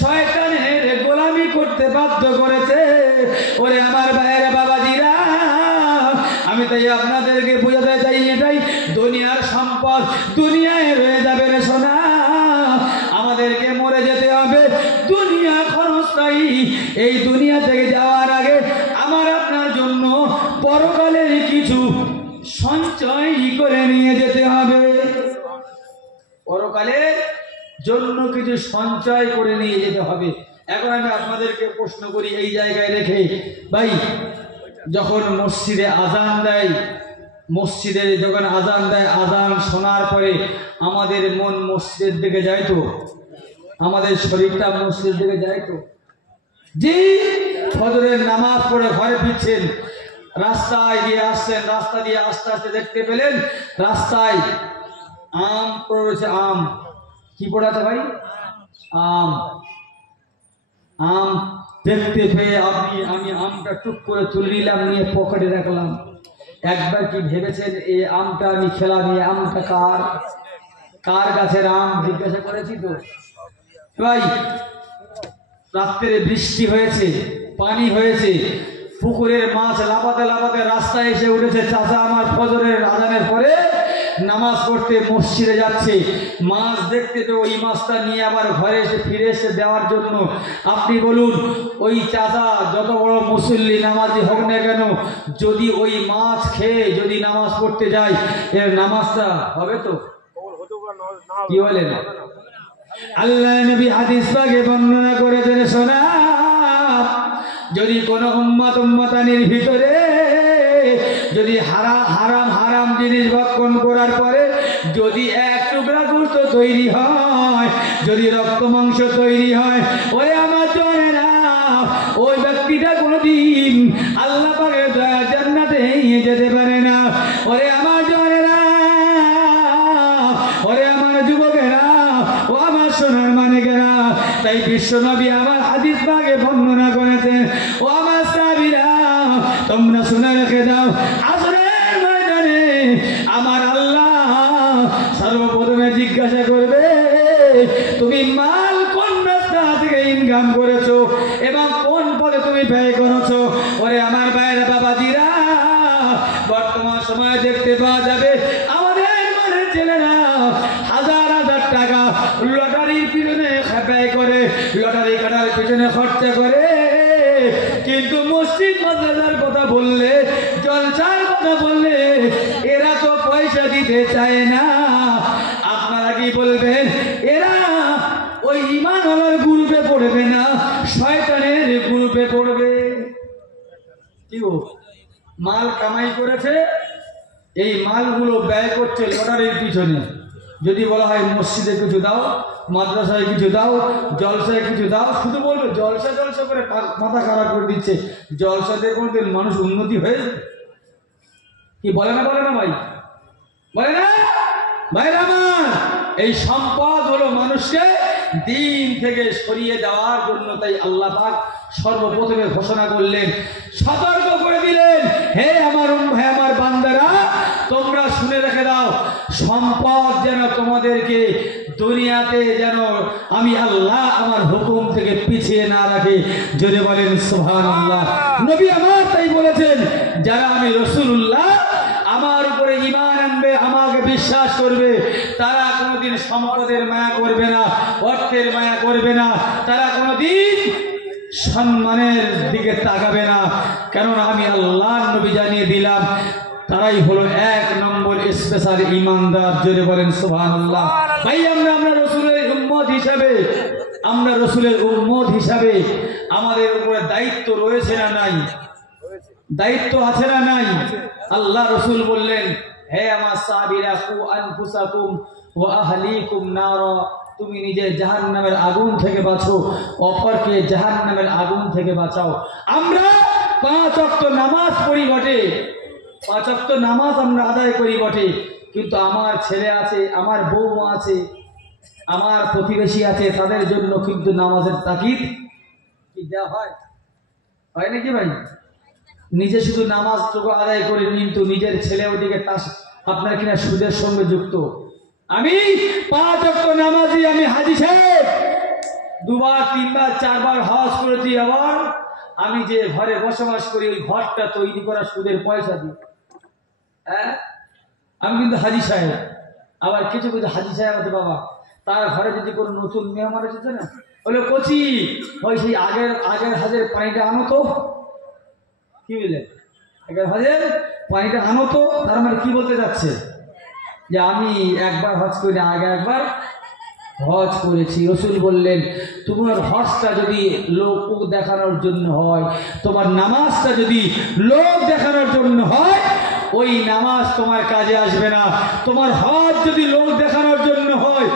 শয়তানের গোলামি করতে বাধ্য করেছে। ওরে আমার ভাইয়েরা, বাবাজিরা, আমি তাই আপনাদেরকে বোঝাতে চাই, এটাই দুনিয়ার সম্পদ, দুনিয়ায় রয়ে যাবে রে সোনা। আমাদেরকে মরে যেতে হবে, দুনিয়া ক্ষণস্থায়ী। এই দুনিয়া থেকে যাওয়ার আগে আমার আপনার জন্য পরকালের কিছু সঞ্চয় করে নিয়ে যেতে হবে। পরকালের জন্য কিছু সঞ্চয় করে নিয়ে যেতে হবে। এখন আমি আপনাদেরকে প্রশ্ন করি এই জায়গায় রেখে, ভাই যখন মসজিদে আজান দেয়, মসজিদে যখন আজান দেয়, আজান শোনার পরে আমাদের মন মসজিদের দিকে যায় তো, আমাদের শরীরটা মসজিদের দিকে যায় তো। যে ফজরের নামাজ পড়ে ঘরে ফিরছেন, রাস্তায় দিয়ে আসছেন, রাস্তা দিয়ে আস্তে আস্তে দেখতে পেলেন রাস্তায় আম পড়েছে। আম কি পড়াতে ভাই? আম। আম দেখতে পেয়ে আমি আমটা টুক করে তুলে নিলাম, নিয়ে পকেটে রাখলাম। একবার কি ভেবেছেন এই আমটা আমি খেলাম, এই আমটা কার গাছের আম? জিজ্ঞাসা করেছি তো ভাই। রাত্রে বৃষ্টি হয়েছে, পানি হয়েছে, পুকুরের মাছ লাফাতে লাফাতে রাস্তায় এসে উঠেছে। চাচা আমার ফজরের আজানের পরে নামাজ পড়তে মসজিদে যাচ্ছে, মাছ দেখতে তো ওই মাছটা নিয়ে আবার ঘরে এসে ফিরে এসে দেওয়ার জন্য। আপনি বলুন, ওই চাচা যত বড় মুসল্লি নামাজি হোক না কেন, যদি ওই মাছ খেয়ে যদি নামাজ পড়তে যায়, এর নামাজটা হবে তো? কি বলেন? আল্লাহ নবী হাদিস পাকে বর্ণনা করেছেন, শোনা, যদি কোনো উম্মতানির ভিতরে যদি হারাম জিনিস ভক্ষণ করার পরে যদি এক টুকরা গোশত তৈরি হয়, যদি রক্ত মাংস তৈরি হয়, ওই আমার জনেরা, ওই ব্যক্তিটা কোনোদিন আল্লাহ পাকের দয়া জান্নাতে যেতে পারে না। ওরে আমার জনেরা, ওরে আমার যুবকেরা, ও আমার সোনার মানিকেরা, তাই বিশ্ব নবী আমার হাদিস পাকে বর্ণনা করেছেন, ও আমার সাহাবীরা, তোমরা শুনে রেখে দাও, আসরের ময়দানে আমার আল্লাহ সর্বপ্রথমে জিজ্ঞাসা করবে, তুমি মাল কোন রাস্তা থেকে ইনকাম করেছো এবং কোন পথে তুমি ব্যয় করেছো। ওরে আমার ভাইয়েরা, বাবাজিরা, বর্তমান সময়ে দেখতে পাওয়া যাবে আমাদের ঘরের ছেলেরা হাজার হাজার টাকা লটারির পিছনে ব্যয় করে, লটারি কাটার পিছনে খরচা করে, কিন্তু মসজিদ মাদ্রাসার কথা বললে, জলসার কথা বললে এরা তো পয়সা দিতে চায় না। আপনারা কি বলবেন? এরা ওই ঈমানওয়ালার গ্রুপে পড়বে না, শয়তানের গ্রুপে পড়বে। কি গো, মাল কামাই করেছে, এই মালগুলো ব্যয় করছে লটারির পিছনে। যদি বলা হয় মসজিদে কিছু দাও, মাদ্রাসায় কিছু দাও, জলসায় কিছু দাও, শুধু বলবে জলসা জলসা করে মাথা খারাপ করে দিচ্ছে। জলসাতে কোনদিন মানুষ উন্নতি হয়ে কি বলে না? বলে না ভাই? বলে না ভাইরা আমার? এই সম্পদ হলো মানুষকে দিন থেকে সরিয়ে দেওয়ার জন্য। তাই আল্লাহ পাক সর্বপ্রথমে ঘোষণা করলেন, সতর্ক করে দিলেন, হে আমার বান্দারা, তোমরা শুনে রেখে দাও, সম্পদ যেন তোমাদেরকে দুনিয়াতে যেন আমি আল্লাহ আমার হুকুম থেকে পিছিয়ে না রাখে। জোরে বলেন সুবহানাল্লাহ। নবী আমার তাই বলেছেন, যারা আমি রাসূলুল্লাহ আমার উপরে ঈমান আনবে, আমাকে বিশ্বাস করবে, তারা কোনোদিন সম্পদের মায়া করবে না, অর্থের মায়া করবে না, তারা কোনোদিন সম্মানের দিকে তাকাবে না। কেননা আমি আল্লাহর নবী জানিয়ে দিলাম, তারাই হলো এক নম্বর স্পেশাল ঈমানদার। জোরে বলেন সুবহানাল্লাহ। ভাই আমরা রাসূলের উম্মত হিসাবে আমাদের উপরে দায়িত্ব রয়েছে না নাই? দায়িত্ব আছে না নাই? আল্লাহ রাসূল বললেন, হে আমার সাহাবীরা, কু আনফুসাকুম ওয়া আহলিকুম নারা, তুমি নিজে জাহান্নামের আগুন থেকে বাঁচো, অপরকে জাহান্নামের আগুন থেকে বাঁচাও। আমরা 5 ওয়াক্ত নামাজ পড়ি বটে, 5 ওয়াক্ত নামাজ আমরা আদায় করি বটে, কিন্তু আমার ছেলে আছে, আমার বউ আছে, আমার প্রতিবেশী আছে তাদের জন্য কিন্তু নামাজের তাকিদ কি দেওয়া হয় নাকি ভাই? নিজে শুধু নামাজটুকু আদায় করে কিন্তু নিজের ছেলে ওদিকে আপনার কিনা সুদের সঙ্গে যুক্ত। আমি 5 ওয়াক্ত নামাজি, আমি হাজী সাহেব, 2 বার 3 বার 4 বার হজ করেছি। আবার আমি যে ঘরে বসবাস করি ওই ঘরটা তৈরি করা সুদের পয়সা দিই। হ্যাঁ, আমি কিন্তু হাজী সাহেব। আবার কিছু কিছু হাজী সাহেব আছে বাবা, তার ঘরে যদি কোনো নতুন মেহমান এসেছে না, বলে কচি ওই সেই আগের হাজের পানিটা আনো তো। কি বলে আগের হাজের পানিটা আনো তো? তার মানে কি বলতে যাচ্ছে যে আমি একবার হজ করি, আগে একবার হজ করেছি। রসুল বললেন তোমার হজটা যদি লোক দেখানোর জন্য হয়, তোমার নামাজটা যদি লোক দেখানোর জন্য হয়, ওই নামাজ তোমার কাজে আসবে না। তোমার হজ যদি লোক দেখানোর জন্য হয়,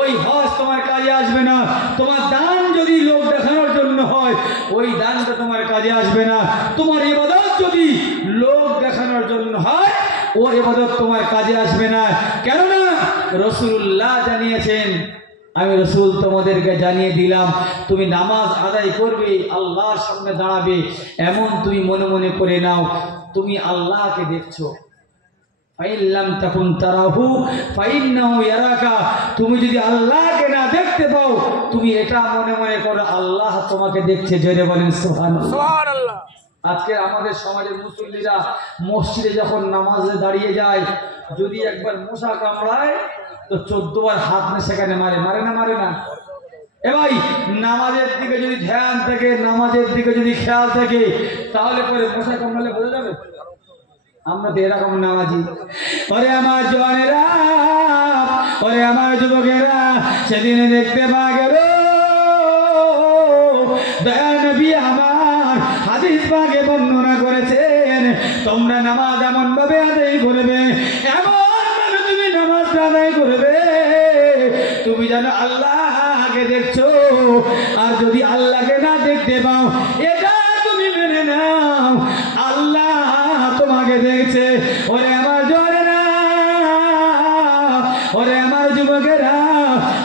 ওই হজ তোমার কাজে আসবে না। তোমার দান যদি লোক দেখানোর জন্য হয়, ওই দানটা তোমার কাজে আসবে না। তোমার ইবাদত যদি লোক দেখানোর জন্য হয়, ও ইবাদত তোমার কাজে আসবে না। কেননা রাসূলুল্লাহ জানিয়েছেন, আমি রসুল তোমাদেরকে জানিয়ে দিলাম, তুমি নামাজ আদায় করবে, আল্লাহর সামনে দাঁড়াবে, এমন তুমি মনে মনে করে নাও তুমি আল্লাহকে দেখছো। ফাইল্লাম তাকুন তারাহু ফাইন্নাহু ইয়ারাকা, তুমি যদি আল্লাহকে না দেখতে পাও, তুমি এটা মনে মনে করো আল্লাহ তোমাকে দেখছে। জোরে বলেন সুবহানাল্লাহ। আজকে আমাদের সমাজের মুসল্লিরা মসজিদে যখন নামাজে দাঁড়িয়ে যায়, যদি একবার মশা কামড়ায় তো 14 বার হাত নিয়ে সেখানে মারে না? এ ভাই, নামাজের দিকে যদি ধ্যান থাকে, নামাজের দিকে যদি খেয়াল থাকে, তাহলে পরে মশা কামড়ালে বোঝা যাবে। আমরা তো এরকম নামাজি। ওরে আমার জওয়ানেরা, ওরে আমার যুবকেরা, সেদিন দেখতে পা গেল দয়াল নবী আমার হাদিস পাকে বর্ণনা করেছেন, তোমরা নামাজ এমন ভাবে আদায় করবে, এমন ভাবে তুমি নামাজ আদায় করবে তুমি যেন আল্লাহকে দেখছো। আর যদি আল্লাহকে না দেখতে পাও, এটা তুমি মেনে নাও আল্লাহ তোমাকে দেখছে। ওরে আমার জওয়ানেরা, ওরে আমার যুবকেরা,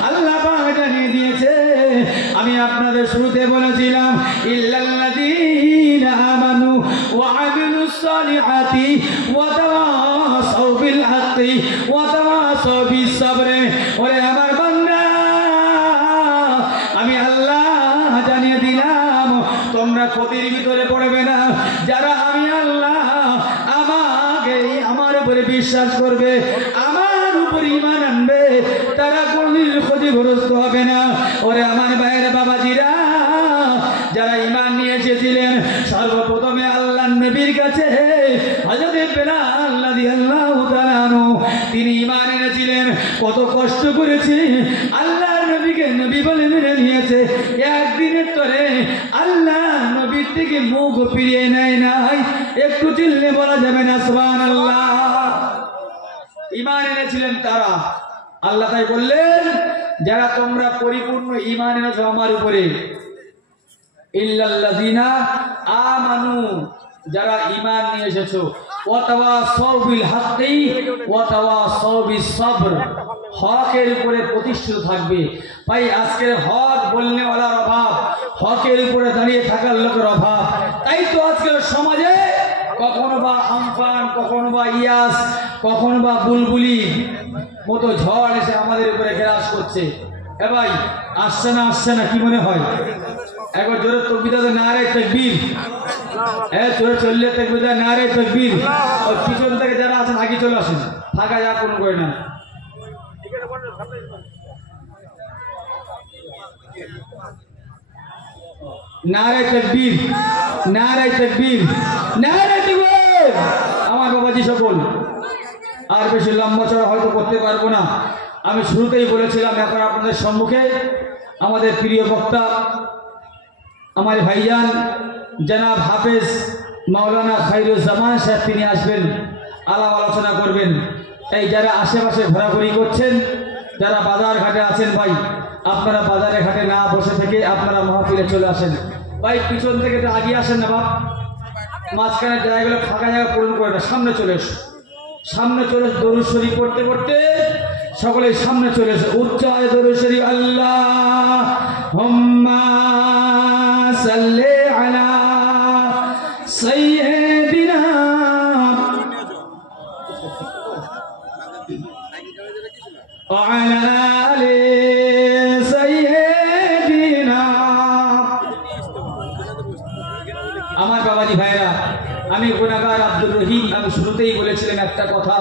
আল্লাহ পাক জানিয়ে দিয়েছে। আমি আপনাদের শুরুতে বলেছিলাম ইল্লাল্লাযীনা আমানু ওয়া আমিলুস সালিহাতি ওয়া তাওয়াসাউ বিল হাক্কি ওয়া তাওয়াসাউ বিস সাবরি। ওরে আমার বান্দা, আমি আল্লাহ জানিয়ে দিলাম তোমরা ক্ষতির ভিতরে পড়বে না। যারা আমি আল্লাহ আমার উপরে বিশ্বাস করবে, আমার উপর ঈমান আনবে, তারা কোনদিন ক্ষতিগ্রস্ত হবে না। ওরে আমার ভাইয়ের বাবাজিরা, যারা ঈমান নিয়ে এসেছিলেন সর্বপ্রথমে আল্লাহর নবীর কাছে, হযরত বেলাল রাদিয়াল্লাহু তাআলা আনহু, তিনি ঈমান এনেছিলেন। কত কষ্ট করেছে, আল্লাহর নবীকে নবী বলে মেনে নিয়েছে। একদিনের তরে আল্লাহ নবীর থেকে মুখ ফিরিয়ে নেয় নাই। একটু চিল্লে বলা যাবে না সুবহানাল্লাহ। ঈমান এনেছিলেন তারা। আল্লাহ তাই বললেন, যারা তোমরা পরিপূর্ণ ঈমান এনেছো আমার উপরে, ইল্লাল্লাযীনা আমানু, যারা ঈমান নিয়ে এসেছো, ওয়া তাওয়াসাউ বিল হাক্কি ওয়া তাওয়াসাউ বিস সাবর, হকের উপরে প্রতিষ্ঠিত থাকবে। ভাই, আজকের হক বলনেওয়ালার অভাব, হকের উপরে দাঁড়িয়ে থাকার লোকের অভাব। তাই তো আজকের সমাজে কখনো বা আমফান, কখনো বা ইয়াস, কখনো বা বুলবুলি মতো ঝড় এসে আমাদের উপরে গ্রাস করছে। এ ভাই, আসছে না কি মনে হয়? একবার জোরে তাকবীর দাও, নারে তাকবীর। জোরে চললে তাকবীর দাও, নারে তাকবীর। ওই পিছন থেকে যারা আছেন আগে চলে আসেন, ফাঁকা যা কোন করে না। নারে তাকবীর, নারে তাকবীর, নারে তাকবীর। আমার বাবাজি সকল, আর বেশি লম্বা চড়া হয়তো করতে পারবো না। আমি শুরুতেই বলেছিলাম, এখন আপনাদের সম্মুখে আমাদের প্রিয় বক্তা আমার ভাইজান জনাব হাফেজ মাওলানা খায়রুজ্জামান সাহেব, তিনি আসবেন, আলাপ আলোচনা করবেন। এই যারা আশেপাশে ঘোরাঘুরি করছেন, যারা বাজার ঘাটে আছেন, ভাই আপনারা বাজারে ঘাটে না বসে থেকে আপনারা মাহফিলে চলে আসেন। ভাই পিছন থেকে তো আগিয়ে আসেন না বাপ, মাঝখানে জায়গাগুলো ফাঁকা জায়গা পূরণ করে না, সামনে চলে এসো, সামনে চলে দরুদ শরীফ পড়তে পড়তে সকলে সামনে চলে এসে উচ্চ দরুদ শরীফ আল্লাহুম্মা সাল্লি আলা সাইয়্যিদিনা ওয়া আলা আলি সাইয়্যিদিনা। আমার বাবাজি ভাইরা, আমি গুনাহগার আব্দুর রহিম। আমি শুরুতেই বলেছিলাম একটা কথা,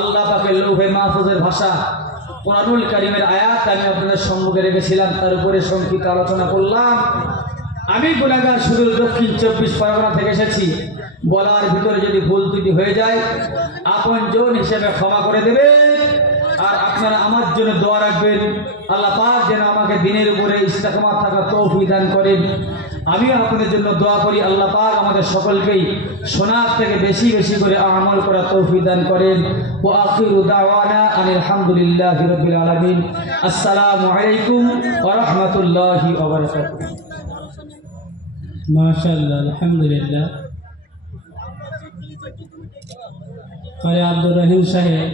আল্লাহ পাকের লৌহে মাহফুজের ভাষা কোরআনুল কারীমের আয়াত আমি আপনাদের সম্মুখে রেখেছিলাম, তার উপরে সংক্ষিপ্ত আলোচনা করলাম। আমি গুনাহগার শুধু দক্ষিণ 24 পরগনা থেকে এসেছি। বলার ভিতরে যদি ভুল ত্রুটি হয়ে যায় আপনজন হিসেবে ক্ষমা করে দেবেন। আর আপনারা আমার জন্য দোয়া রাখবেন, আল্লাহ পাক যেন আমাকে দিনের উপরে ইস্তেকামাত থাকার তৌফিক দান করেন। আমিও আপনাদের জন্য দোয়া করি, আল্লাহ পাক আমাদের সকলকেই শোনার থেকে বেশি বেশি করে আমল করার তৌফিক দান করেন। ওয়া আখিরু দাওয়ানা আনিল হামদুলিল্লাহি রাব্বিল আলামিন। আসসালামু আলাইকুম ওয়া রাহমাতুল্লাহি ওয়া বারাকাতুহু। মাশাআল্লাহ, আলহামদুলিল্লাহ। কারি আব্দুর রহিম সাহেব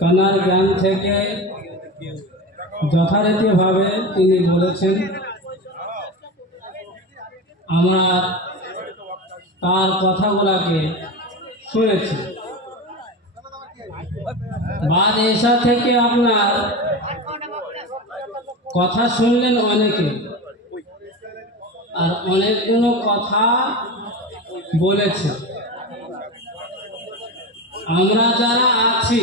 কানার গান থেকে যথারীতিভাবে তিনি বলেছেন। আমরা তার কথাগুলাকে শুনেছি। বাদ এসা থেকে আপনার কথা শুনলেন অনেকে, আর অনেকগুলো কথা বলেছে। আমরা যারা আছি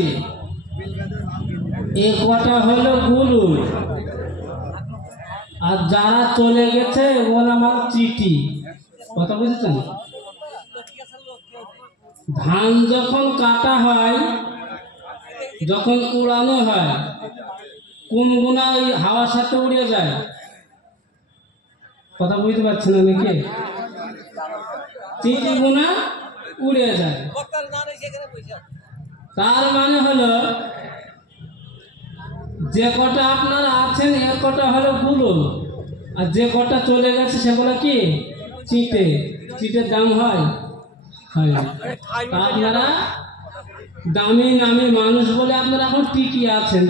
এ কটা হলো গুরু, আর যারা চলে গেছে ওগুলো আমার চিঠি। কথা বুঝেছেন? ধান যখন কাটা হয়, যখন উড়ানো হয়, কোন গুণা ওই হাওয়ার সাথে উড়ে যায়। কথা বুঝতে পারছেন নাকি? চিঠি গুণা উড়ে যায়। তার মানে হলো যে কটা আপনারা আছেন এ কটা হলো গুলো, আর যে কটা চলে গেছে সেগুলো কি চিটে। চিটের দাম হয়? আপনারা দামি নামি মানুষ বলে আপনারা এখন টিকি আছেন।